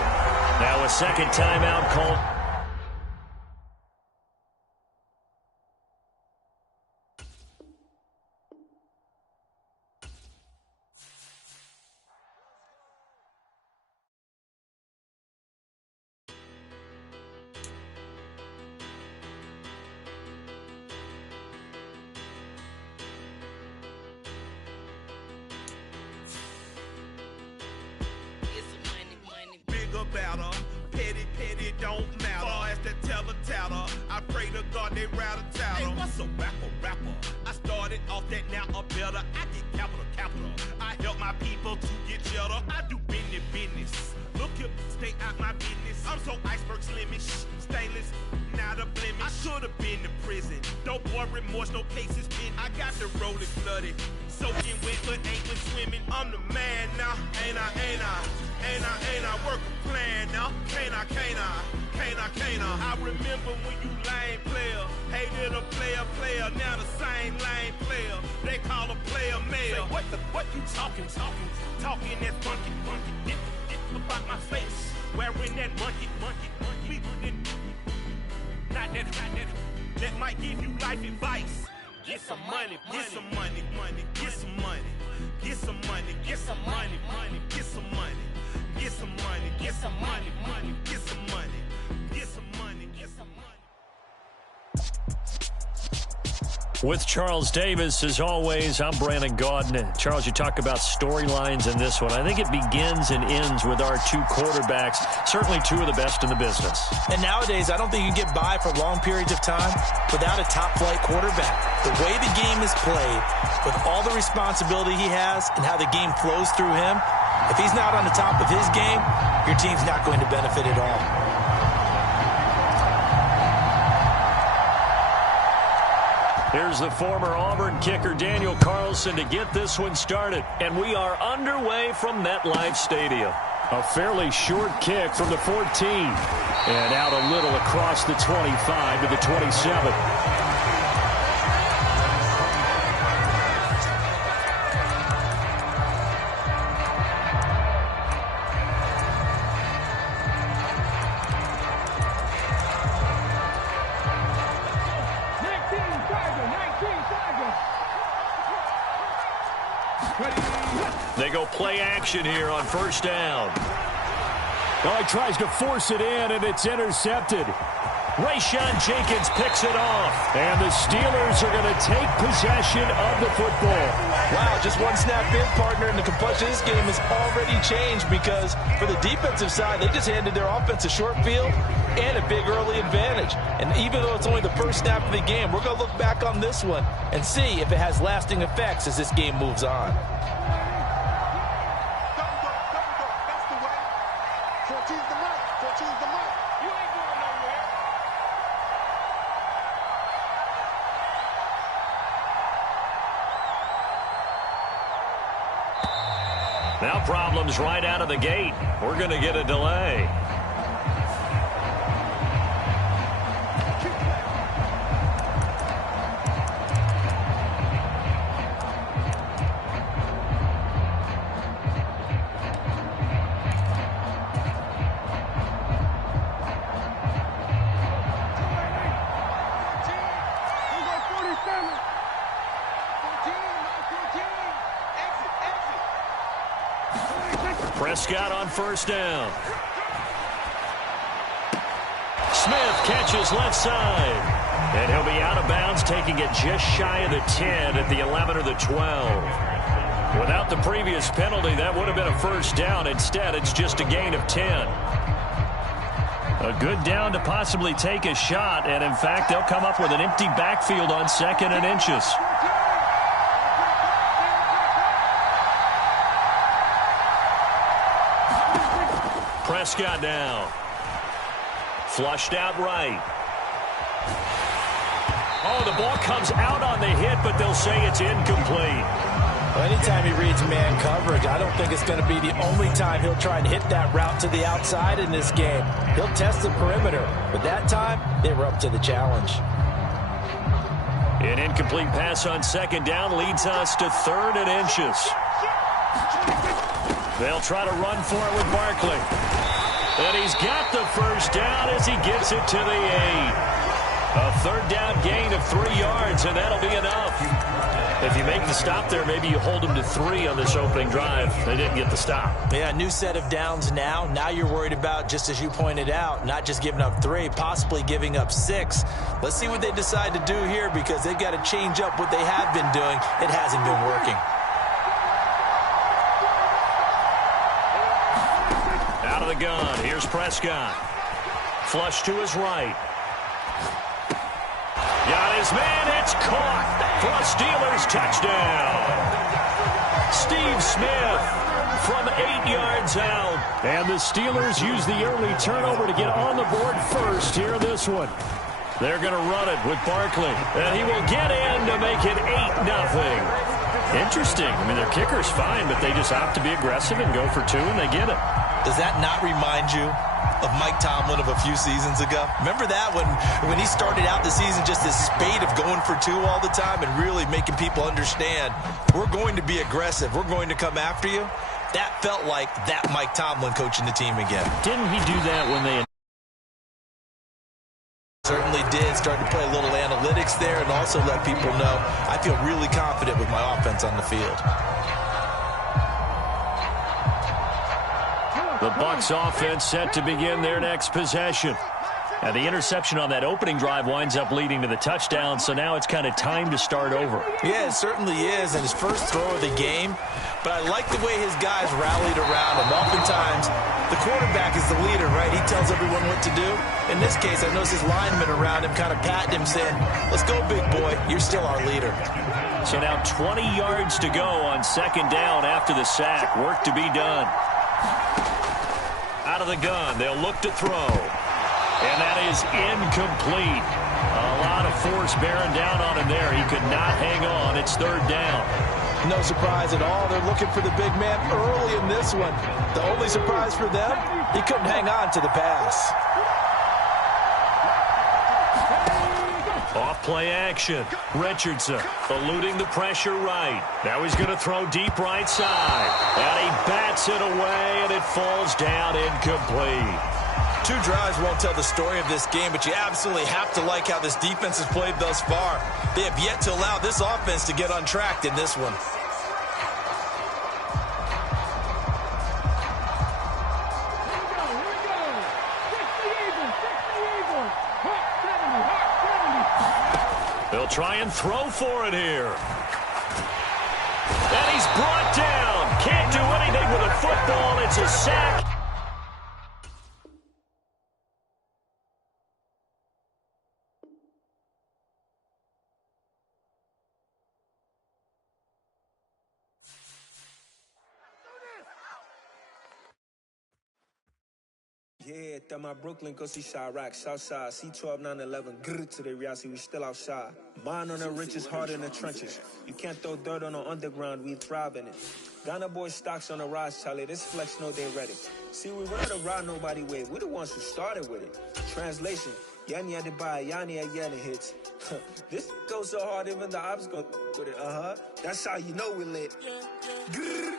Now a second timeout called. Petty don't matter. Far as the teller, I pray to God they rattle tattle. Hey, what's a rapper? I started off that, now I'm better. I get capital. I help my people to get cheddar. I do business. Look here, stay out my business. I'm so iceberg slimish, stainless, not a blemish. I should've been to prison. No boy remorse, no cases pinned. I got the rolling flooded, soaking wet, but ain't been swimming. I'm the man now, ain't I? Work a plan now, can't I? I remember when you lame player, hated a player, now the same lame player. They call a player mayor. Say, what you talking that funky, get about my face, wearing that monkey. We not that might give you life advice. Get some money. With Charles Davis, as always, I'm Brandon Gaudin. Charles, you talk about storylines in this one. I think it begins and ends with our two quarterbacks, certainly two of the best in the business. And nowadays, I don't think you can get by for long periods of time without a top-flight quarterback. The way the game is played, with all the responsibility he has and how the game flows through him, if he's not on the top of his game, your team's not going to benefit at all. Here's the former Auburn kicker Daniel Carlson to get this one started. And we are underway from MetLife Stadium. A fairly short kick from the 14. And out a little across the 25 to the 27. They go play action here on first down. Well, he tries to force it in, and it's intercepted. Rayshawn Jenkins picks it off. And the Steelers are going to take possession of the football. Wow, just one snap in, partner, and the complexion of this game has already changed because for the defensive side, they just handed their offense a short field and a big early advantage. And even though it's only the first snap of the game, we're going to look back on this one and see if it has lasting effects as this game moves on. Now problems right out of the gate. We're going to get a delay. Prescott on first down. Smith catches left side. And he'll be out of bounds, taking it just shy of the 10 at the 11 or the 12. Without the previous penalty, that would have been a first down. Instead, it's just a gain of 10. A good down to possibly take a shot. And, in fact, they'll come up with an empty backfield on 2nd and inches. Prescott now. Flushed out right. Oh, the ball comes out on the hit, but they'll say it's incomplete. Well, anytime he reads man coverage, I don't think it's going to be the only time he'll try and hit that route to the outside in this game. He'll test the perimeter, but that time, they were up to the challenge. An incomplete pass on second down leads us to 3rd and inches. They'll try to run for it with Barkley. And he's got the first down as he gets it to the 8. A 3rd down gain of 3 yards, and that'll be enough. If you make the stop there, maybe you hold them to 3 on this opening drive. They didn't get the stop. Yeah, new set of downs now. Now you're worried about, just as you pointed out, not just giving up 3, possibly giving up 6. Let's see what they decide to do here, because they've got to change up what they have been doing. It hasn't been working. Out of the gun, here's Prescott. Flush to his right. Got his man, it's caught for a Steelers touchdown. Steve Smith from 8 yards out. And the Steelers use the early turnover to get on the board first here in this one. They're going to run it with Barkley. And he will get in to make it 8-0. Interesting. I mean, their kicker's fine, but they just opt to be aggressive and go for 2, and they get it. Does that not remind you of Mike Tomlin of a few seasons ago? Remember that when he started out the season, just this spate of going for 2 all the time and really making people understand, we're going to be aggressive, we're going to come after you? That felt like that Mike Tomlin coaching the team again. Didn't he do that when they... Certainly did. Started to play a little analytics there and also let people know I feel really confident with my offense on the field. The Bucs offense set to begin their next possession. And the interception on that opening drive winds up leading to the touchdown, so now it's kind of time to start over. Yeah, it certainly is, and his first throw of the game. But I like the way his guys rallied around him. Oftentimes, the quarterback is the leader, right? He tells everyone what to do. In this case, I noticed his linemen around him kind of patting him, saying, let's go, big boy. You're still our leader. So now 20 yards to go on second down after the sack. Work to be done. Out of the gun, they'll look to throw. And that is incomplete. A lot of force bearing down on him there. He could not hang on. It's 3rd down. No surprise at all. They're looking for the big man early in this one. The only surprise for them, he couldn't hang on to the pass. Off play action. Richardson eluding the pressure right. Now he's going to throw deep right side. And he bats it away, and it falls down incomplete. 2 drives won't tell the story of this game, but you absolutely have to like how this defense has played thus far. They have yet to allow this offense to get untracked in this one. They'll try and throw for it here. And he's brought down. Can't do anything with a football. It's a sack. Yeah, that my Brooklyn, go see Chirac, Southside, C12, 911, grrr to the reality, we still outside. Mine on the riches, hard in the trenches. You can't throw dirt on the underground, we thrive in it. Ghana boys stocks on the rise, Charlie, this flex know they ready. See, we run the ride nobody with, we the ones who started with it. Translation, Yanni had to buy, Yanni had Yanni hits. This goes so hard, even the ops go with it, That's how you know we lit. Grrr,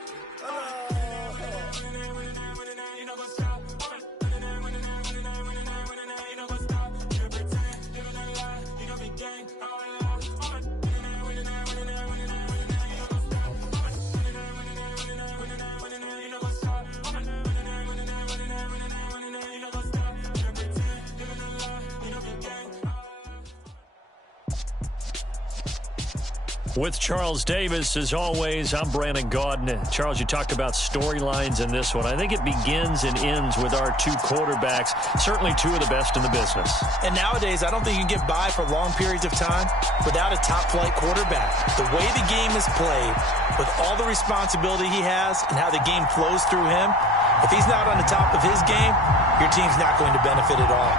With Charles Davis, as always, I'm Brandon Gaudin. Charles, you talked about storylines in this one. I think it begins and ends with our 2 quarterbacks, certainly 2 of the best in the business. And nowadays, I don't think you can get by for long periods of time without a top-flight quarterback. The way the game is played, with all the responsibility he has and how the game flows through him, if he's not on the top of his game, your team's not going to benefit at all.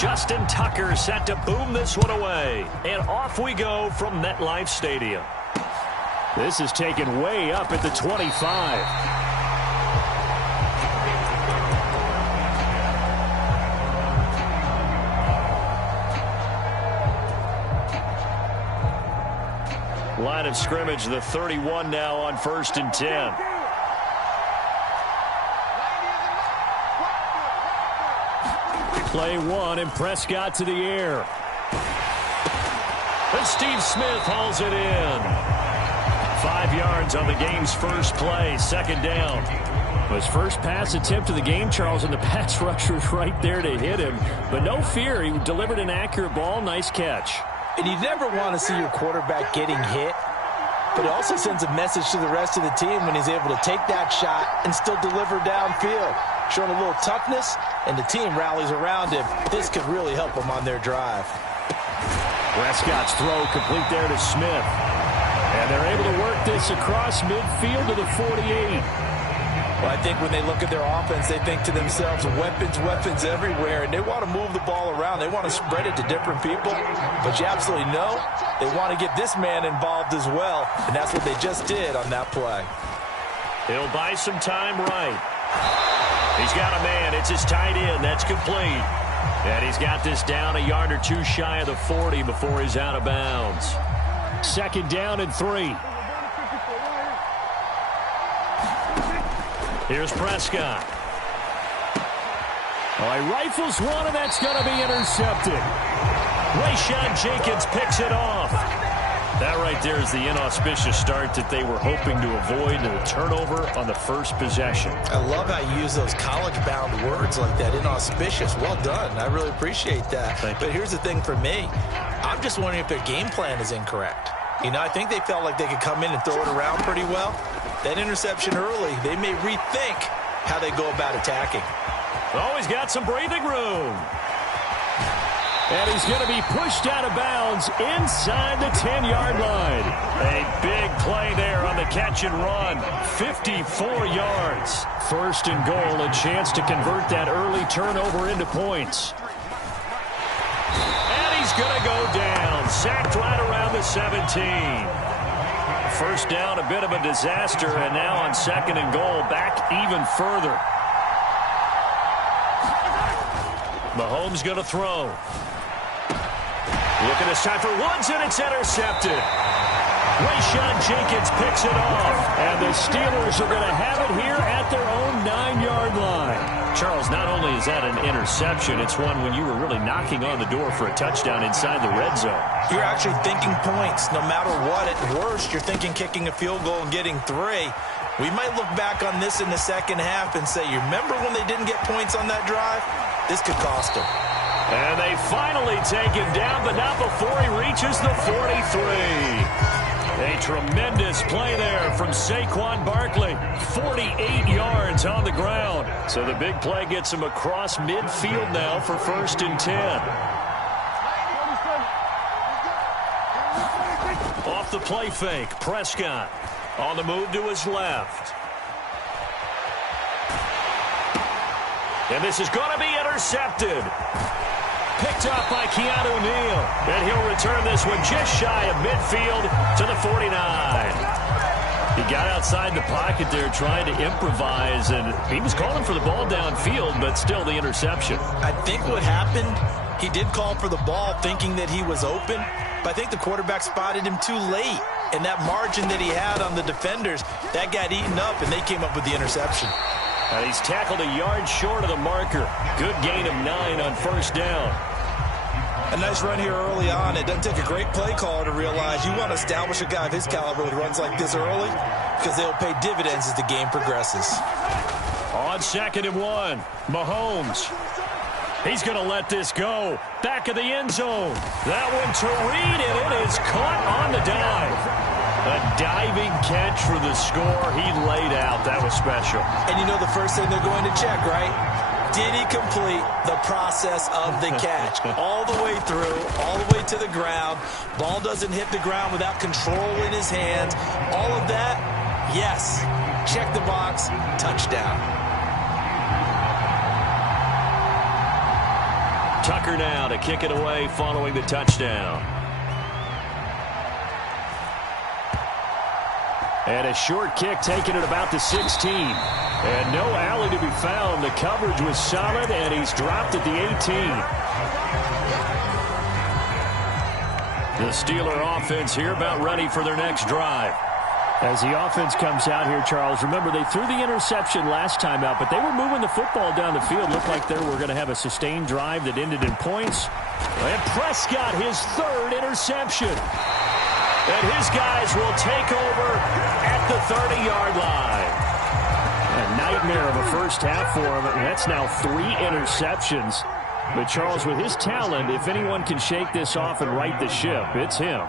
Justin Tucker set to boom this one away. And off we go from MetLife Stadium. This is taken way up at the 25. Line of scrimmage, the 31 now on 1st and 10. Play one, and Prescott to the air. And Steve Smith hauls it in. 5 yards on the game's first play, 2nd down. His first pass attempt of the game, Charles, and the pass rusher's right there to hit him. But no fear, he delivered an accurate ball. Nice catch. And you never want to see your quarterback getting hit, but it also sends a message to the rest of the team when he's able to take that shot and still deliver downfield. Showing a little toughness, and the team rallies around him. This could really help them on their drive. Prescott's throw complete there to Smith. And they're able to work this across midfield to the 48. Well, I think when they look at their offense, they think to themselves, weapons, weapons everywhere, and they want to move the ball around. They want to spread it to different people, but you absolutely know they want to get this man involved as well, and that's what they just did on that play. He'll buy some time right. He's got a man. It's his tight end. That's complete. And he's got this down a yard or two shy of the 40 before he's out of bounds. 2nd down and 3. Here's Prescott. Oh, he rifles one, and that's going to be intercepted. Rayshawn Jenkins picks it off. That right there is the inauspicious start that they were hoping to avoid, and a turnover on the first possession. I love how you use those college-bound words like that, inauspicious. Well done. I really appreciate that. But here's the thing for me. I'm just wondering if their game plan is incorrect. You know, I think they felt like they could come in and throw it around pretty well. That interception early, they may rethink how they go about attacking. Oh, he's got some breathing room. And he's going to be pushed out of bounds inside the 10-yard line. A big play there on the catch and run. 54 yards. 1st and goal, a chance to convert that early turnover into points. And he's going to go down. Sacked right around the 17. 1st down, a bit of a disaster, and now on 2nd and goal, back even further. Mahomes going to throw. Looking this time for Woods, and it's intercepted. Rayshawn Jenkins picks it off, and the Steelers are going to have it here at their own 9-yard line. Charles, not only is that an interception, it's one when you were really knocking on the door for a touchdown inside the red zone. You're actually thinking points. No matter what, at worst, you're thinking kicking a field goal and getting 3. We might look back on this in the second half and say, you remember when they didn't get points on that drive? This could cost them. And they finally take him down, but not before he reaches the 43. A tremendous play there from Saquon Barkley. 48 yards on the ground. So the big play gets him across midfield now for 1st and 10. Off the play fake, Prescott on the move to his left. And this is going to be intercepted. Picked up by Keanu Neal. And he'll return this one just shy of midfield to the 49. He got outside the pocket there trying to improvise, and he was calling for the ball downfield, but still the interception. I think what happened, he did call for the ball thinking that he was open, but I think the quarterback spotted him too late. And that margin that he had on the defenders, that got eaten up, and they came up with the interception. And he's tackled a yard short of the marker. Good gain of 9 on 1st down. A nice run here early on. It doesn't take a great play caller to realize you want to establish a guy of his caliber with runs like this early because they'll pay dividends as the game progresses. On 2nd and 1, Mahomes. He's going to let this go. Back of the end zone. That one to Reed, and it is caught on the dive. A diving catch for the score. He laid out. That was special. And you know the first thing they're going to check, right? Did he complete the process of the catch? All the way through, all the way to the ground. Ball doesn't hit the ground without control in his hands. All of that, yes. Check the box, touchdown. Tucker now to kick it away following the touchdown. And a short kick taken at about the 16. And no alley to be found. The coverage was solid, and he's dropped at the 18. The Steeler offense here about ready for their next drive. As the offense comes out here, Charles, remember they threw the interception last time out, but they were moving the football down the field. Looked like they were going to have a sustained drive that ended in points. And Prescott, his third interception. And his guys will take over at the 30-yard line. A nightmare of a first half for him. That's now 3 interceptions. But Charles, with his talent, if anyone can shake this off and right the ship, it's him.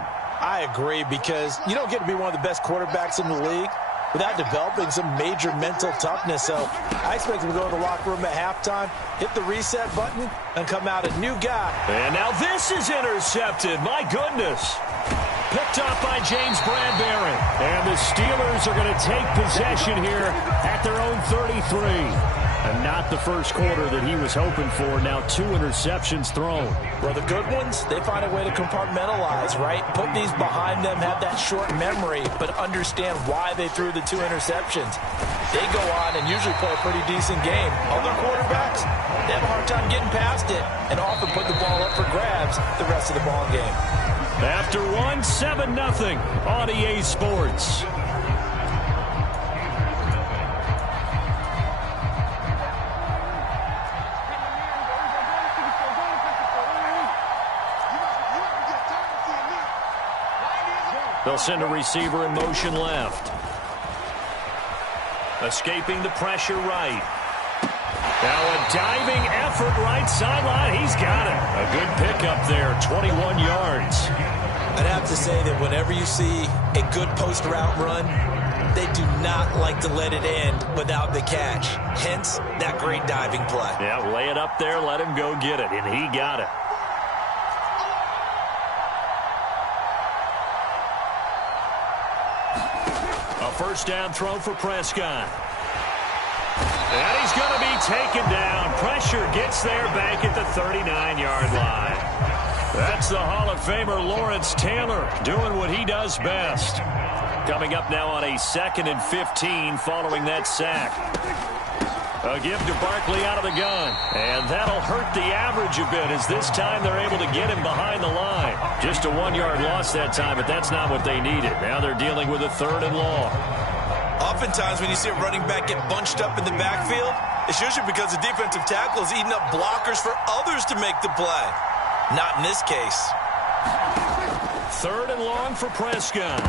I agree, because you don't get to be one of the best quarterbacks in the league without developing some major mental toughness. So I expect him to go to the locker room at halftime, hit the reset button, and come out a new guy. And now this is intercepted. My goodness. Picked up by James Bradbury. And the Steelers are going to take possession here at their own 33. And not the first quarter that he was hoping for. Now 2 interceptions thrown. Well, the good ones, they find a way to compartmentalize, right? Put these behind them, have that short memory, but understand why they threw the 2 interceptions. They go on and usually play a pretty decent game. Other quarterbacks, they have a hard time getting past it and often put the ball up for grabs the rest of the ball game. After 1, 7-0 on EA Sports. They'll send a receiver in motion left. Escaping the pressure right. Now a diving effort right sideline. He's got it. A good pickup there, 21 yards. I'd have to say that whenever you see a good post route run, they do not like to let it end without the catch. Hence, that great diving play. Yeah, lay it up there, let him go get it, and he got it. A first down throw for Prescott. And he's going to be taken down. Pressure gets there back at the 39-yard line. That's the Hall of Famer Lawrence Taylor doing what he does best. Coming up now on a 2nd and 15 following that sack. A give to Barkley out of the gun. And that'll hurt the average a bit as this time they're able to get him behind the line. Just a 1-yard loss that time, but that's not what they needed. Now they're dealing with a 3rd and long. Oftentimes when you see a running back get bunched up in the backfield, it's usually because the defensive tackle is eating up blockers for others to make the play. Not in this case. 3rd and long for Prescott.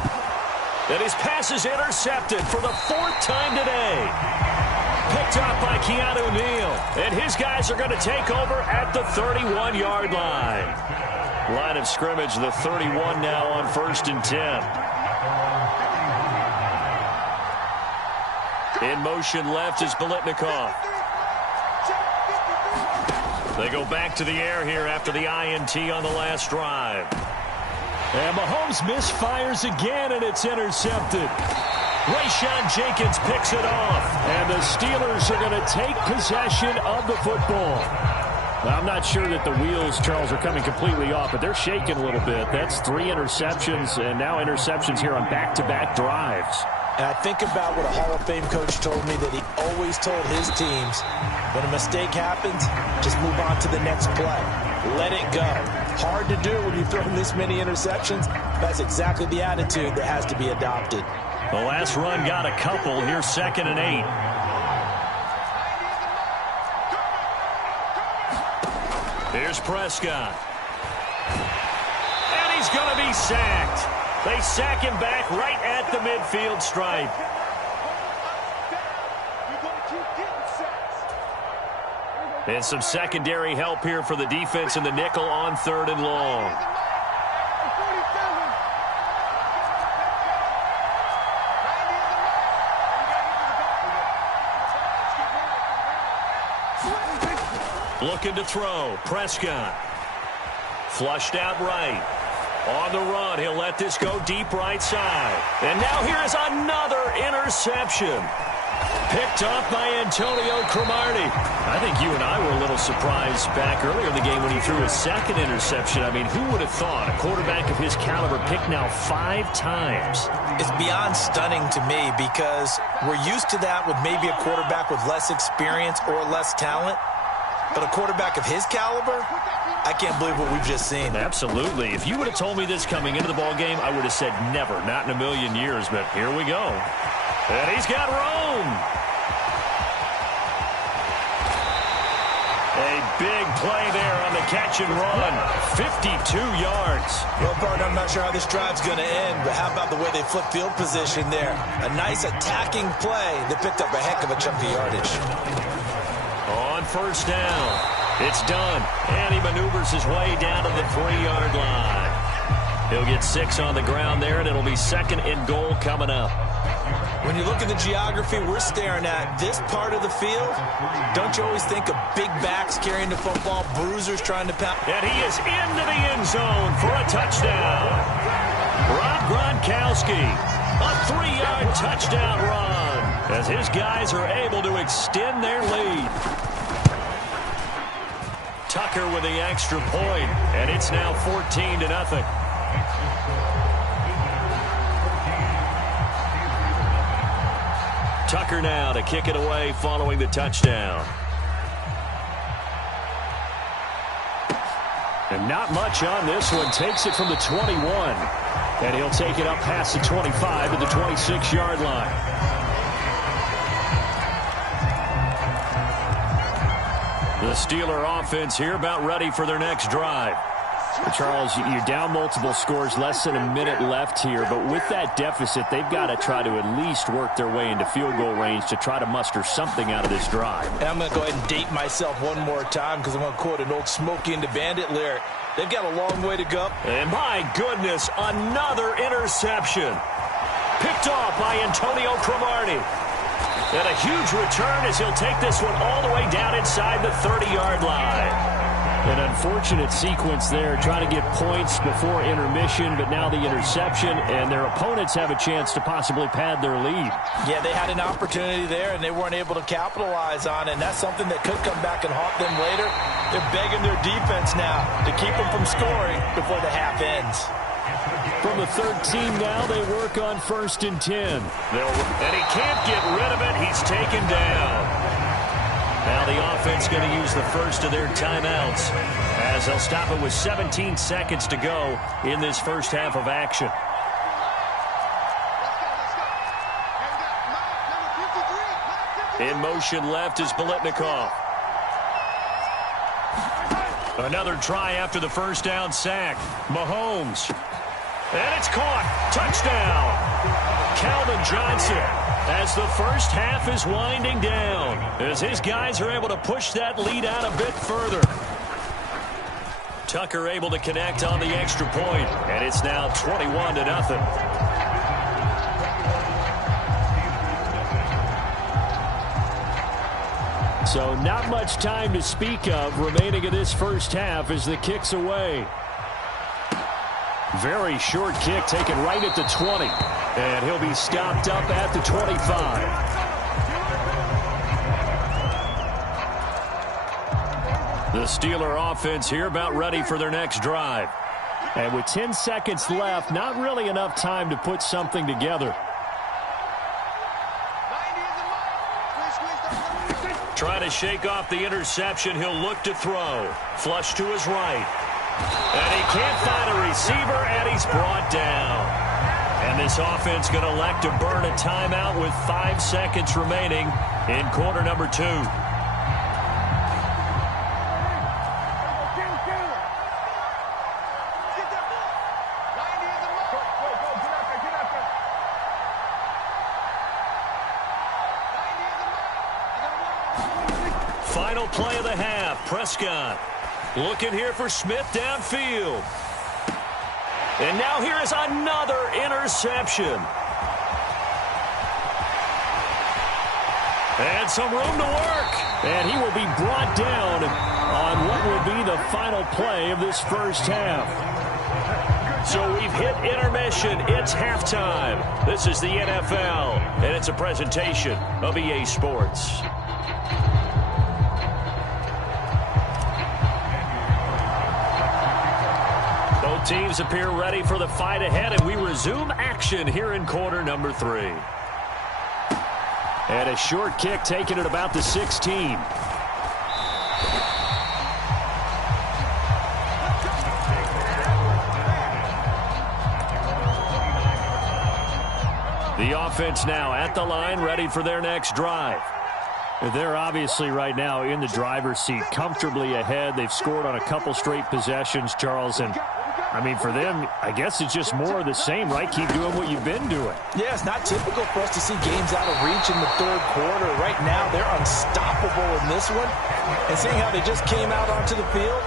And his pass is intercepted for the 4th time today. Picked up by Keanu Neal. And his guys are going to take over at the 31-yard line. Line of scrimmage, the 31 now on 1st and 10. In motion left is Biletnikoff. They go back to the air here after the INT on the last drive. And Mahomes misfires again, and it's intercepted. Rayshon Jenkins picks it off. And the Steelers are going to take possession of the football. Now, I'm not sure that the wheels, Charles, are coming completely off, but they're shaking a little bit. That's 3 interceptions, and now interceptions here on back-to-back drives. And I think about what a Hall of Fame coach told me that he always told his teams, when a mistake happens, just move on to the next play. Let it go. Hard to do when you've thrown this many interceptions. That's exactly the attitude that has to be adopted. The last run got a couple. Here's 2nd and 8. Here's Prescott. And he's going to be sacked. They sack him back right at the midfield stripe. And some secondary help here for the defense in the nickel on 3rd and long. Looking to throw. Prescott. Flushed out right. On the run, he'll let this go deep right side. And now here is another interception. Picked off by Antonio Cromartie. I think you and I were a little surprised back earlier in the game when he threw his second interception. I mean, who would have thought a quarterback of his caliber picked now 5 times? It's beyond stunning to me because we're used to that with maybe a quarterback with less experience or less talent. But a quarterback of his caliber, I can't believe what we've just seen. Absolutely. If you would have told me this coming into the ball game, I would have said never, not in a million years. But here we go. And he's got room. A big play there on the catch and run. 52 yards. Well, partner, I'm not sure how this drive's going to end, but how about the way they flip field position there? A nice attacking play that picked up a heck of a chunk of yardage. On first down, it's done. And he maneuvers his way down to the 3-yard line. He'll get 6 on the ground there, and it'll be 2nd and goal coming up. When you look at the geography we're staring at, this part of the field, don't you always think of big backs carrying the football, bruisers trying to pound? And he is into the end zone for a touchdown. Rob Gronkowski, a 3-yard touchdown run as his guys are able to extend their lead. Tucker with the extra point, and it's now 14-0. Tucker now to kick it away following the touchdown. And not much on this one. Takes it from the 21. And he'll take it up past the 25 to the 26-yard line. The Steeler offense here about ready for their next drive. Charles, you're down multiple scores, less than a minute left here, but with that deficit, they've got to try to at least work their way into field goal range to try to muster something out of this drive. And I'm going to go ahead and date myself one more time because I'm going to quote an old Smokey and the Bandit lyric. They've got a long way to go. And my goodness, another interception. Picked off by Antonio Cromartie. And a huge return as he'll take this one all the way down inside the 30-yard line. An unfortunate sequence there, trying to get points before intermission, but now the interception, and their opponents have a chance to possibly pad their lead. Yeah, they had an opportunity there, and they weren't able to capitalize on it, and that's something that could come back and haunt them later. They're begging their defense now to keep them from scoring before the half ends. From the 13 now, they work on 1st and 10. And he can't get rid of it. He's taken down. Now the offense going to use the first of their timeouts as they'll stop it with 17 seconds to go in this first half of action. In motion left is Biletnikoff. Another try after the first down sack. Mahomes. And it's caught. Touchdown. Calvin Johnson. As the first half is winding down, as his guys are able to push that lead out a bit further. Tucker able to connect on the extra point, and it's now 21-0. So not much time to speak of remaining in this first half as the kick's away. Very short kick taken right at the 20. And he'll be stopped up at the 25. The Steeler offense here about ready for their next drive. And with 10 seconds left, not really enough time to put something together. Trying to shake off the interception. He'll look to throw. Flush to his right. And he can't find a receiver, and he's brought down. And this offense going to elect to burn a timeout with 5 seconds remaining in quarter number 2. Final play of the half. Prescott looking here for Smith downfield. And now here is another interception. And some room to work. And he will be brought down on what will be the final play of this first half. So we've hit intermission. It's halftime. This is the NFL, and it's a presentation of EA Sports. Both teams appear ready for the fight ahead, and we resume action here in quarter number 3. And a short kick taken at about the 16. The offense now at the line, ready for their next drive. They're obviously right now in the driver's seat, comfortably ahead. They've scored on a couple straight possessions, Charles, and I mean, for them, I guess it's just more of the same, right? Keep doing what you've been doing. Yeah, it's not typical for us to see games out of reach in the third quarter. Right now, they're unstoppable in this one. And seeing how they just came out onto the field,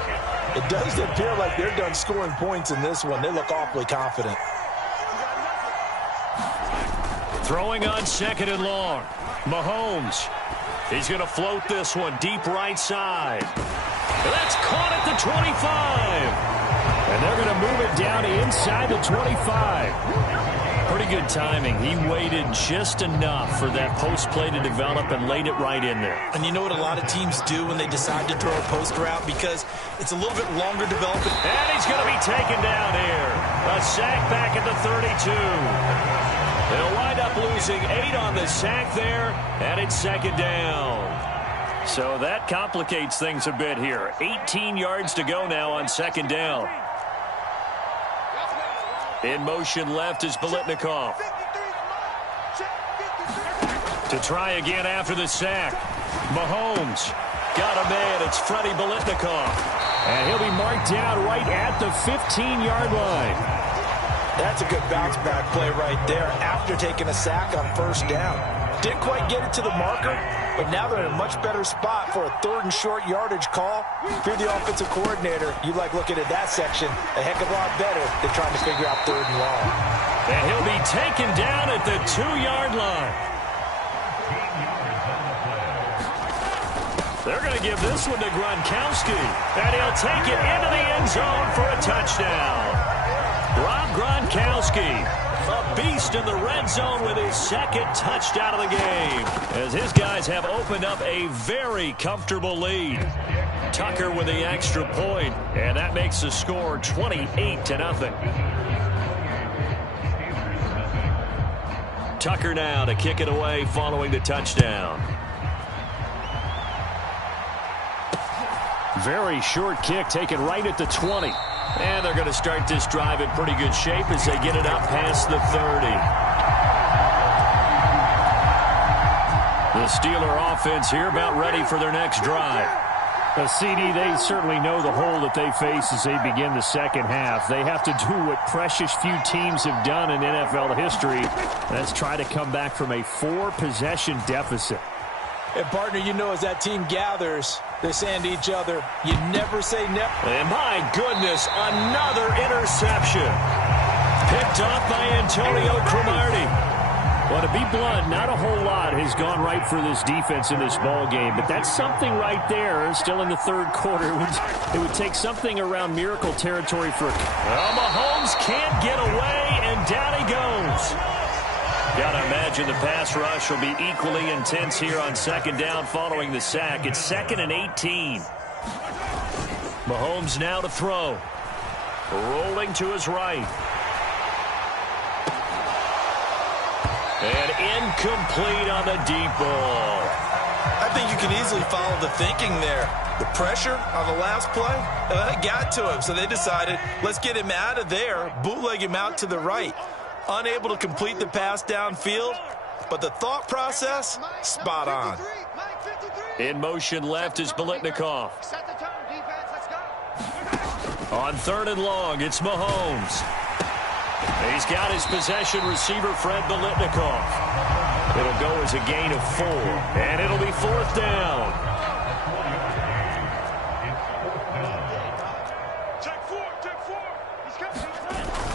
it does appear like they're done scoring points in this one. They look awfully confident. Throwing on second and long. Mahomes. He's going to float this one deep right side. That's caught at the 25. And they're going to move it down inside the 25. Pretty good timing. He waited just enough for that post play to develop and laid it right in there. And you know what a lot of teams do when they decide to throw a post route? Because it's a little bit longer developing. And he's going to be taken down here. A sack back at the 32. They'll wind up losing 8 on the sack there, and it's second down. So that complicates things a bit here. 18 yards to go now on second down. In motion left is Biletnikoff. To try again after the sack. Mahomes got a man. It's Freddie Biletnikoff. And he'll be marked down right at the 15-yard line. That's a good bounce back play right there after taking a sack on first down. Didn't quite get it to the marker, but now they're in a much better spot for a third and short yardage call. If you're the offensive coordinator, you like looking at that section a heck of a lot better than trying to figure out third and long. And he'll be taken down at the 2-yard line. They're going to give this one to Gronkowski, and he'll take it into the end zone for a touchdown. Rob Gronkowski, a beast in the red zone with his second touchdown of the game, as his guys have opened up a very comfortable lead. Tucker with the extra point, and that makes the score 28-0. Tucker now to kick it away following the touchdown. Very short kick taken right at the 20. And they're going to start this drive in pretty good shape as they get it up past the 30. The Steeler offense here about ready for their next drive. CD, they certainly know the hole that they face as they begin the second half. They have to do what precious few teams have done in NFL history. That's try to come back from a 4-possession deficit. And, partner, you know as that team gathers, they're saying to each other, you never say never. And, my goodness, another interception. Picked off by Antonio Cromartie. Well, to be blunt, not a whole lot has gone right for this defense in this ball game, but that's something right there. Still in the third quarter. It would take something around miracle territory for... Well, Mahomes can't get away, and down he goes. Got to imagine the pass rush will be equally intense here on second down following the sack. It's 2nd and 18. Mahomes now to throw. Rolling to his right. And incomplete on the deep ball. I think you can easily follow the thinking there. The pressure on the last play, it got to him. So they decided, let's get him out of there, bootleg him out to the right. Unable to complete the pass downfield, but the thought process, spot on. In motion left is Biletnikoff. On 3rd and long, it's Mahomes. He's got his possession receiver, Fred Biletnikoff. It'll go as a gain of 4, and it'll be 4th down.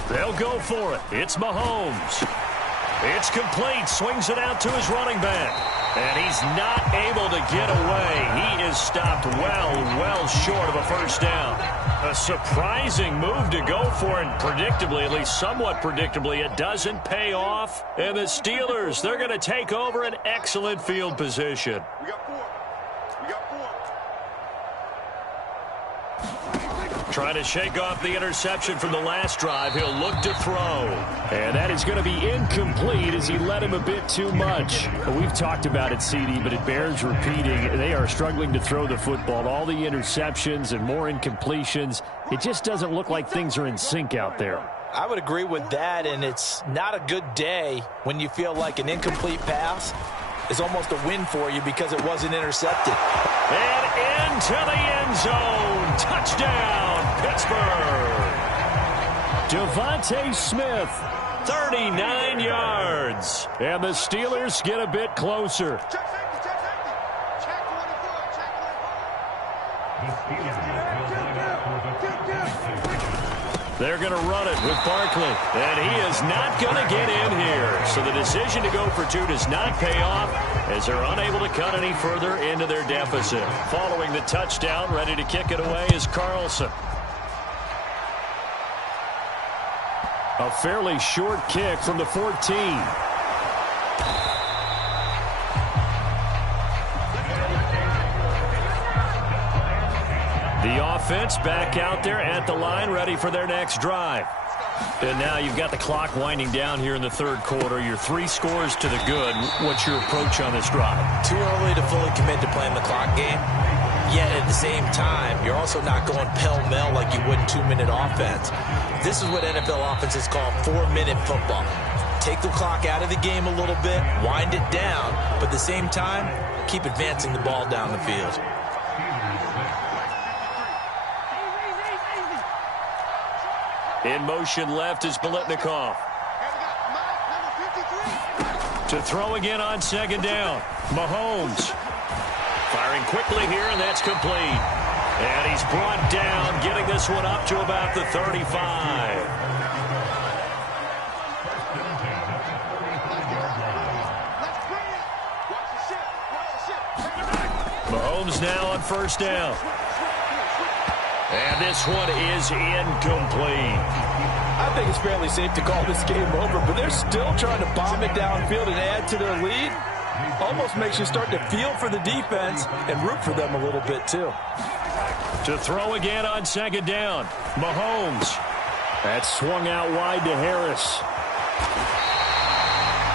They'll go for it. It's Mahomes. It's complete. Swings it out to his running back. And he's not able to get away. He is stopped well short of a first down. A surprising move to go for, and predictably, at least somewhat predictably, it doesn't pay off. And the Steelers, they're going to take over an excellent field position. We got four. Trying to shake off the interception from the last drive. He'll look to throw. And that is going to be incomplete as he led him a bit too much. We've talked about it, CD, but it bears repeating. They are struggling to throw the football. All the interceptions and more incompletions. It just doesn't look like things are in sync out there. I would agree with that, and it's not a good day when you feel like an incomplete pass is almost a win for you because it wasn't intercepted. And into the end zone. Touchdown, Pittsburgh. Devontae Smith, 39 yards. And the Steelers get a bit closer. They're going to run it with Barkley. And he is not going to get in here. So the decision to go for two does not pay off as they're unable to cut any further into their deficit. Following the touchdown, ready to kick it away is Carlson. A fairly short kick from the 14. The offense back out there at the line, ready for their next drive. And now you've got the clock winding down here in the third quarter. You're 3 scores to the good. What's your approach on this drive? Too early to fully commit to playing the clock game. Yet at the same time, you're also not going pell-mell like you would in 2-minute offense. This is what NFL offenses call 4-minute football. Take the clock out of the game a little bit, wind it down, but at the same time, keep advancing the ball down the field. In motion left is Biletnikoff. To throw again on second down. Mahomes. Firing quickly here, and that's complete. And he's brought down, getting this one up to about the 35. Mahomes now on first down. And this one is incomplete. I think it's fairly safe to call this game over, but they're still trying to bomb it downfield and add to their lead. Almost makes you start to feel for the defense and root for them a little bit, too. To throw again on second down. Mahomes. That swung out wide to Harris.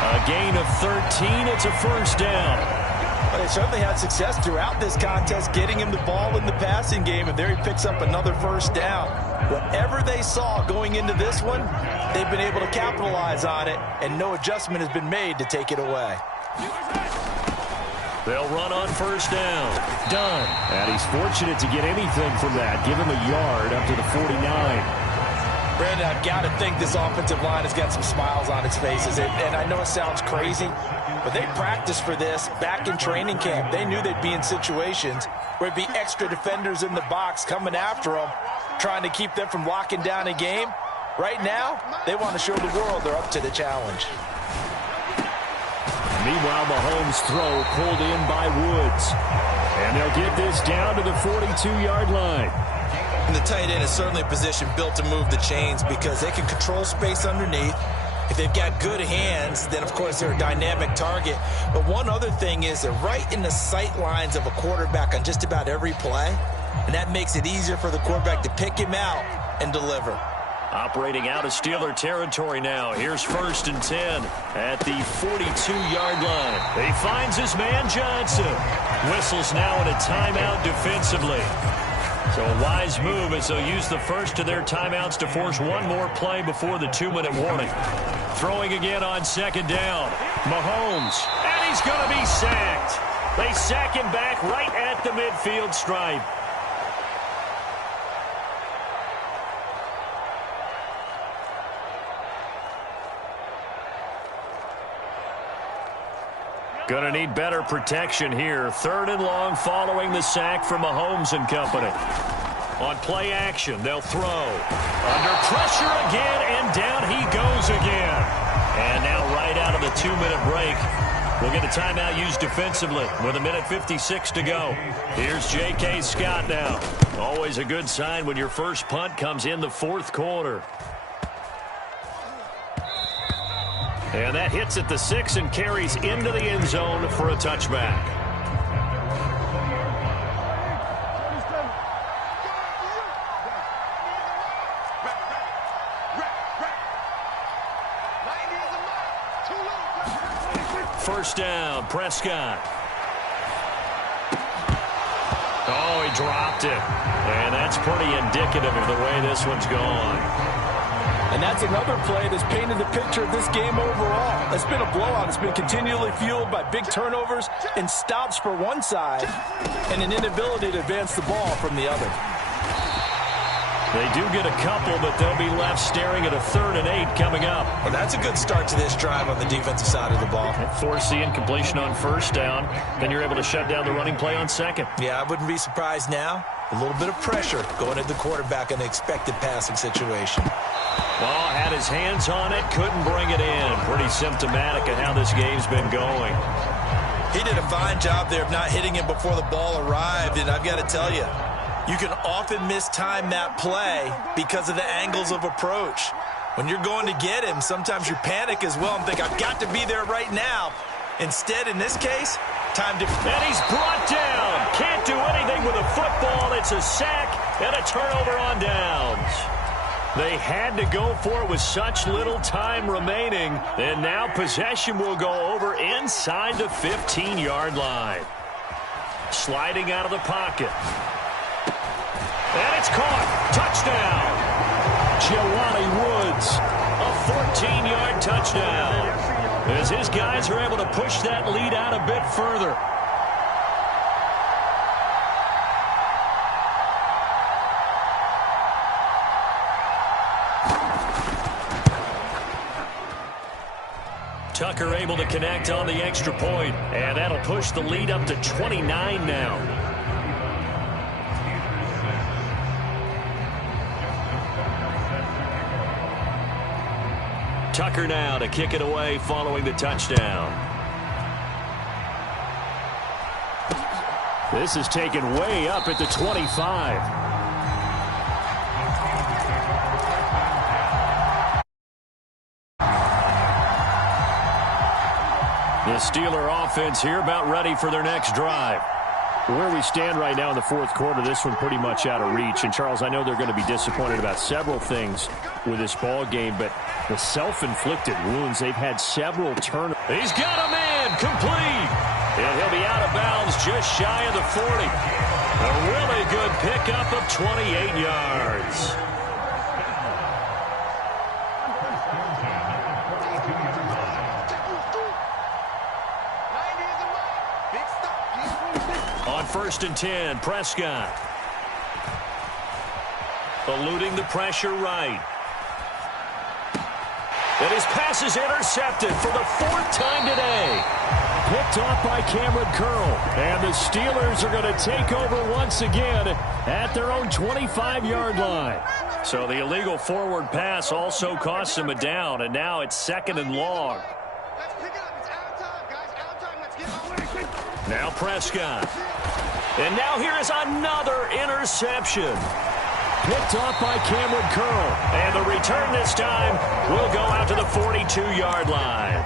A gain of 13. It's a first down. Well, they certainly had success throughout this contest getting him the ball in the passing game, and there he picks up another first down. Whatever they saw going into this one, they've been able to capitalize on it, and no adjustment has been made to take it away. They'll run on first down. Done. And he's fortunate to get anything from that. Give him a yard up to the 49. Brandon, I've got to think this offensive line has got some smiles on its faces. And I know it sounds crazy, but they practiced for this back in training camp. They knew they'd be in situations where it'd be extra defenders in the box coming after them, trying to keep them from locking down a game. Right now, they want to show the world they're up to the challenge. Meanwhile, Mahomes' throw pulled in by Woods. And they'll get this down to the 42-yard line. And the tight end is certainly a position built to move the chains because they can control space underneath. If they've got good hands, then, of course, they're a dynamic target. But one other thing is they're right in the sight lines of a quarterback on just about every play. And that makes it easier for the quarterback to pick him out and deliver. Operating out of Steeler territory now. Here's 1st and 10 at the 42-yard line. He finds his man Johnson. Whistles now in a timeout defensively. So a wise move as they'll use the first of their timeouts to force one more play before the 2-minute warning. Throwing again on second down. Mahomes. And he's going to be sacked. They sack him back right at the midfield stripe. Going to need better protection here. 3rd and long following the sack from Mahomes and company. On play action, they'll throw. Under pressure again, and down he goes again. And now right out of the 2-minute break, we'll get a timeout used defensively with 1:56 to go. Here's J.K. Scott now. Always a good sign when your first punt comes in the fourth quarter. And that hits at the 6 and carries into the end zone for a touchback. First down, Prescott. Oh, he dropped it. And that's pretty indicative of the way this one's gone. And that's another play that's painted the picture of this game overall. It's been a blowout. It's been continually fueled by big turnovers and stops for one side and an inability to advance the ball from the other. They do get a couple, but they'll be left staring at a 3rd and 8 coming up. Well, that's a good start to this drive on the defensive side of the ball. Force the incompletion on first down. Then you're able to shut down the running play on second. Yeah, I wouldn't be surprised now. A little bit of pressure going at the quarterback in an expected passing situation. Ball had his hands on it, couldn't bring it in. Pretty symptomatic of how this game's been going. He did a fine job there of not hitting him before the ball arrived, and I've got to tell you, you can often mistime that play because of the angles of approach. When you're going to get him, sometimes you panic as well and think, I've got to be there right now. Instead, in this case, time to... And he's brought down. Can't do anything with a football. It's a sack and a turnover on downs. They had to go for it with such little time remaining. And now possession will go over inside the 15-yard line. Sliding out of the pocket. And it's caught. Touchdown. Jelani Woods. A 14-yard touchdown. As his guys are able to push that lead out a bit further. Tucker able to connect on the extra point, and that'll push the lead up to 29 now. Tucker now to kick it away following the touchdown. This is taken way up at the 25. The Steeler offense here about ready for their next drive. Where we stand right now in the fourth quarter, this one pretty much out of reach. And, Charles, I know they're going to be disappointed about several things with this ball game, but the self-inflicted wounds, they've had several turnovers. He's got a man complete. And he'll be out of bounds just shy of the 40. A really good pickup of 28 yards. On 1st and 10, Prescott. Eluding the pressure right. And his pass is intercepted for the 4th time today. Picked off by Cameron Curl. And the Steelers are going to take over once again at their own 25-yard line. So the illegal forward pass also cost him a down, and now it's 2nd and long. Now Prescott. And now here is another interception. Picked off by Cameron Curl. And the return this time will go out to the 42-yard line.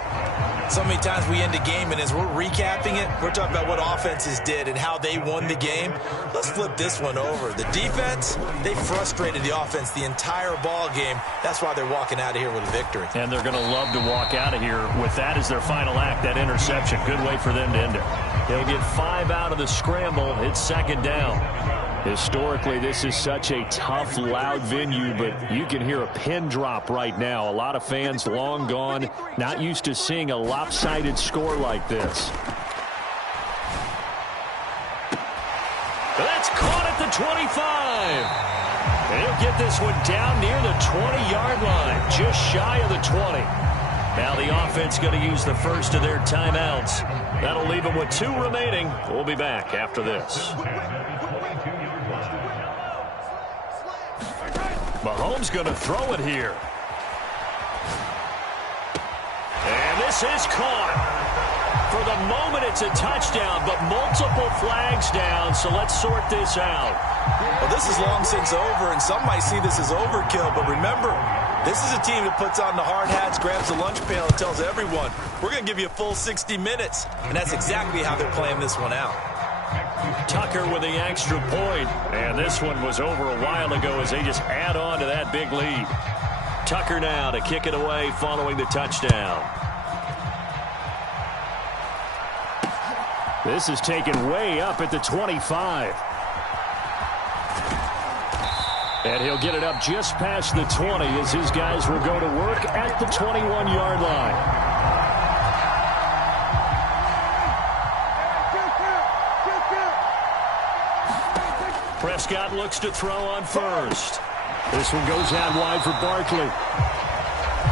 So many times we end a game, and as we're recapping it, we're talking about what offenses did and how they won the game. Let's flip this one over. The defense, they frustrated the offense the entire ball game. That's why they're walking out of here with a victory. And they're going to love to walk out of here with that as their final act, that interception. Good way for them to end it. They'll get 5 out of the scramble. It's 2nd down. Historically, this is such a tough, loud venue, but you can hear a pin drop right now. A lot of fans long gone, not used to seeing a lopsided score like this. That's caught at the 25. And he'll get this one down near the 20-yard line, just shy of the 20. Now the offense going to use the first of their timeouts. That'll leave them with 2 remaining. We'll be back after this. Mahomes going to throw it here. this is caught. For the moment, it's a touchdown, but multiple flags down, so let's sort this out. Well, this is long since over, and some might see this as overkill, but remember, this is a team that puts on the hard hats, grabs the lunch pail, and tells everyone, we're going to give you a full 60 minutes, and that's exactly how they're playing this one out. Tucker with the extra point, and this one was over a while ago as they just add on to that big lead. Tucker now to kick it away following the touchdown. This is taken way up at the 25. And he'll get it up just past the 20 as his guys will go to work at the 21-yard line. Prescott looks to throw on first. This one goes out wide for Barkley.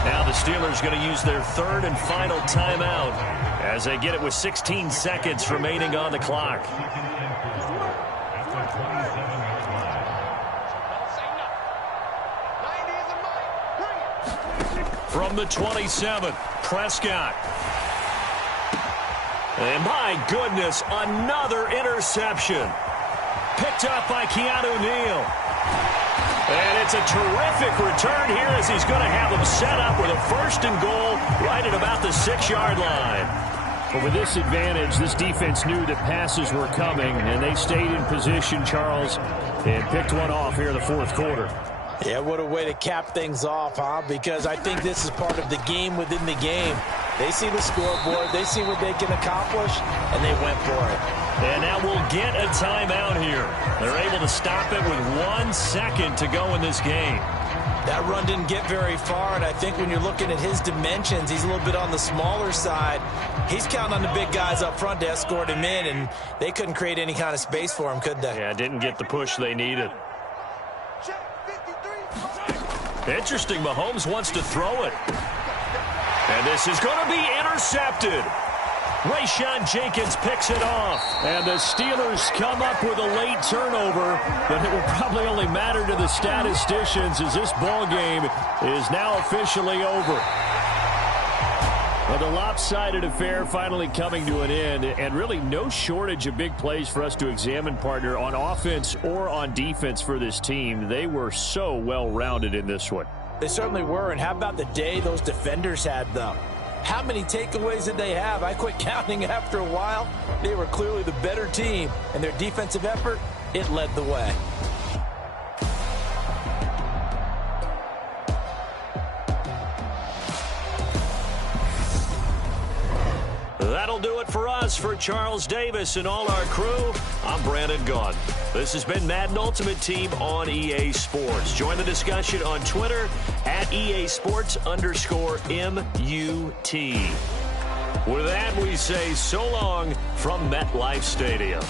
Now the Steelers going to use their third and final timeout as they get it with 16 seconds remaining on the clock. From the 27, Prescott. And my goodness, another interception. Picked up by Keanu Neal. And it's a terrific return here as he's going to have them set up with a first and goal right at about the 6-yard line. But with this advantage, this defense knew that passes were coming, and they stayed in position, Charles, and picked one off here in the fourth quarter. Yeah, what a way to cap things off, huh? Because I think this is part of the game within the game. They see the scoreboard, they see what they can accomplish, and they went for it. And now we'll get a timeout here. They're able to stop it with 1 second to go in this game. That run didn't get very far, and I think when you're looking at his dimensions, he's a little bit on the smaller side. He's counting on the big guys up front to escort him in, and they couldn't create any kind of space for him, could they? Yeah, didn't get the push they needed. Interesting, Mahomes wants to throw it. And this is going to be intercepted. Rayshawn Jenkins picks it off. And the Steelers come up with a late turnover, but it will probably only matter to the statisticians as this ball game is now officially over. Well, the lopsided affair finally coming to an end, and really no shortage of big plays for us to examine, partner, on offense or on defense for this team. They were so well-rounded in this one. They certainly were, and how about the day those defenders had, though? How many takeaways did they have? I quit counting after a while. They were clearly the better team, and their defensive effort, it led the way. That'll do it for us. For Charles Davis and all our crew, I'm Brandon Gaughan. This has been Madden Ultimate Team on EA Sports. Join the discussion on Twitter at EASports_MUT. With that, we say so long from MetLife Stadium.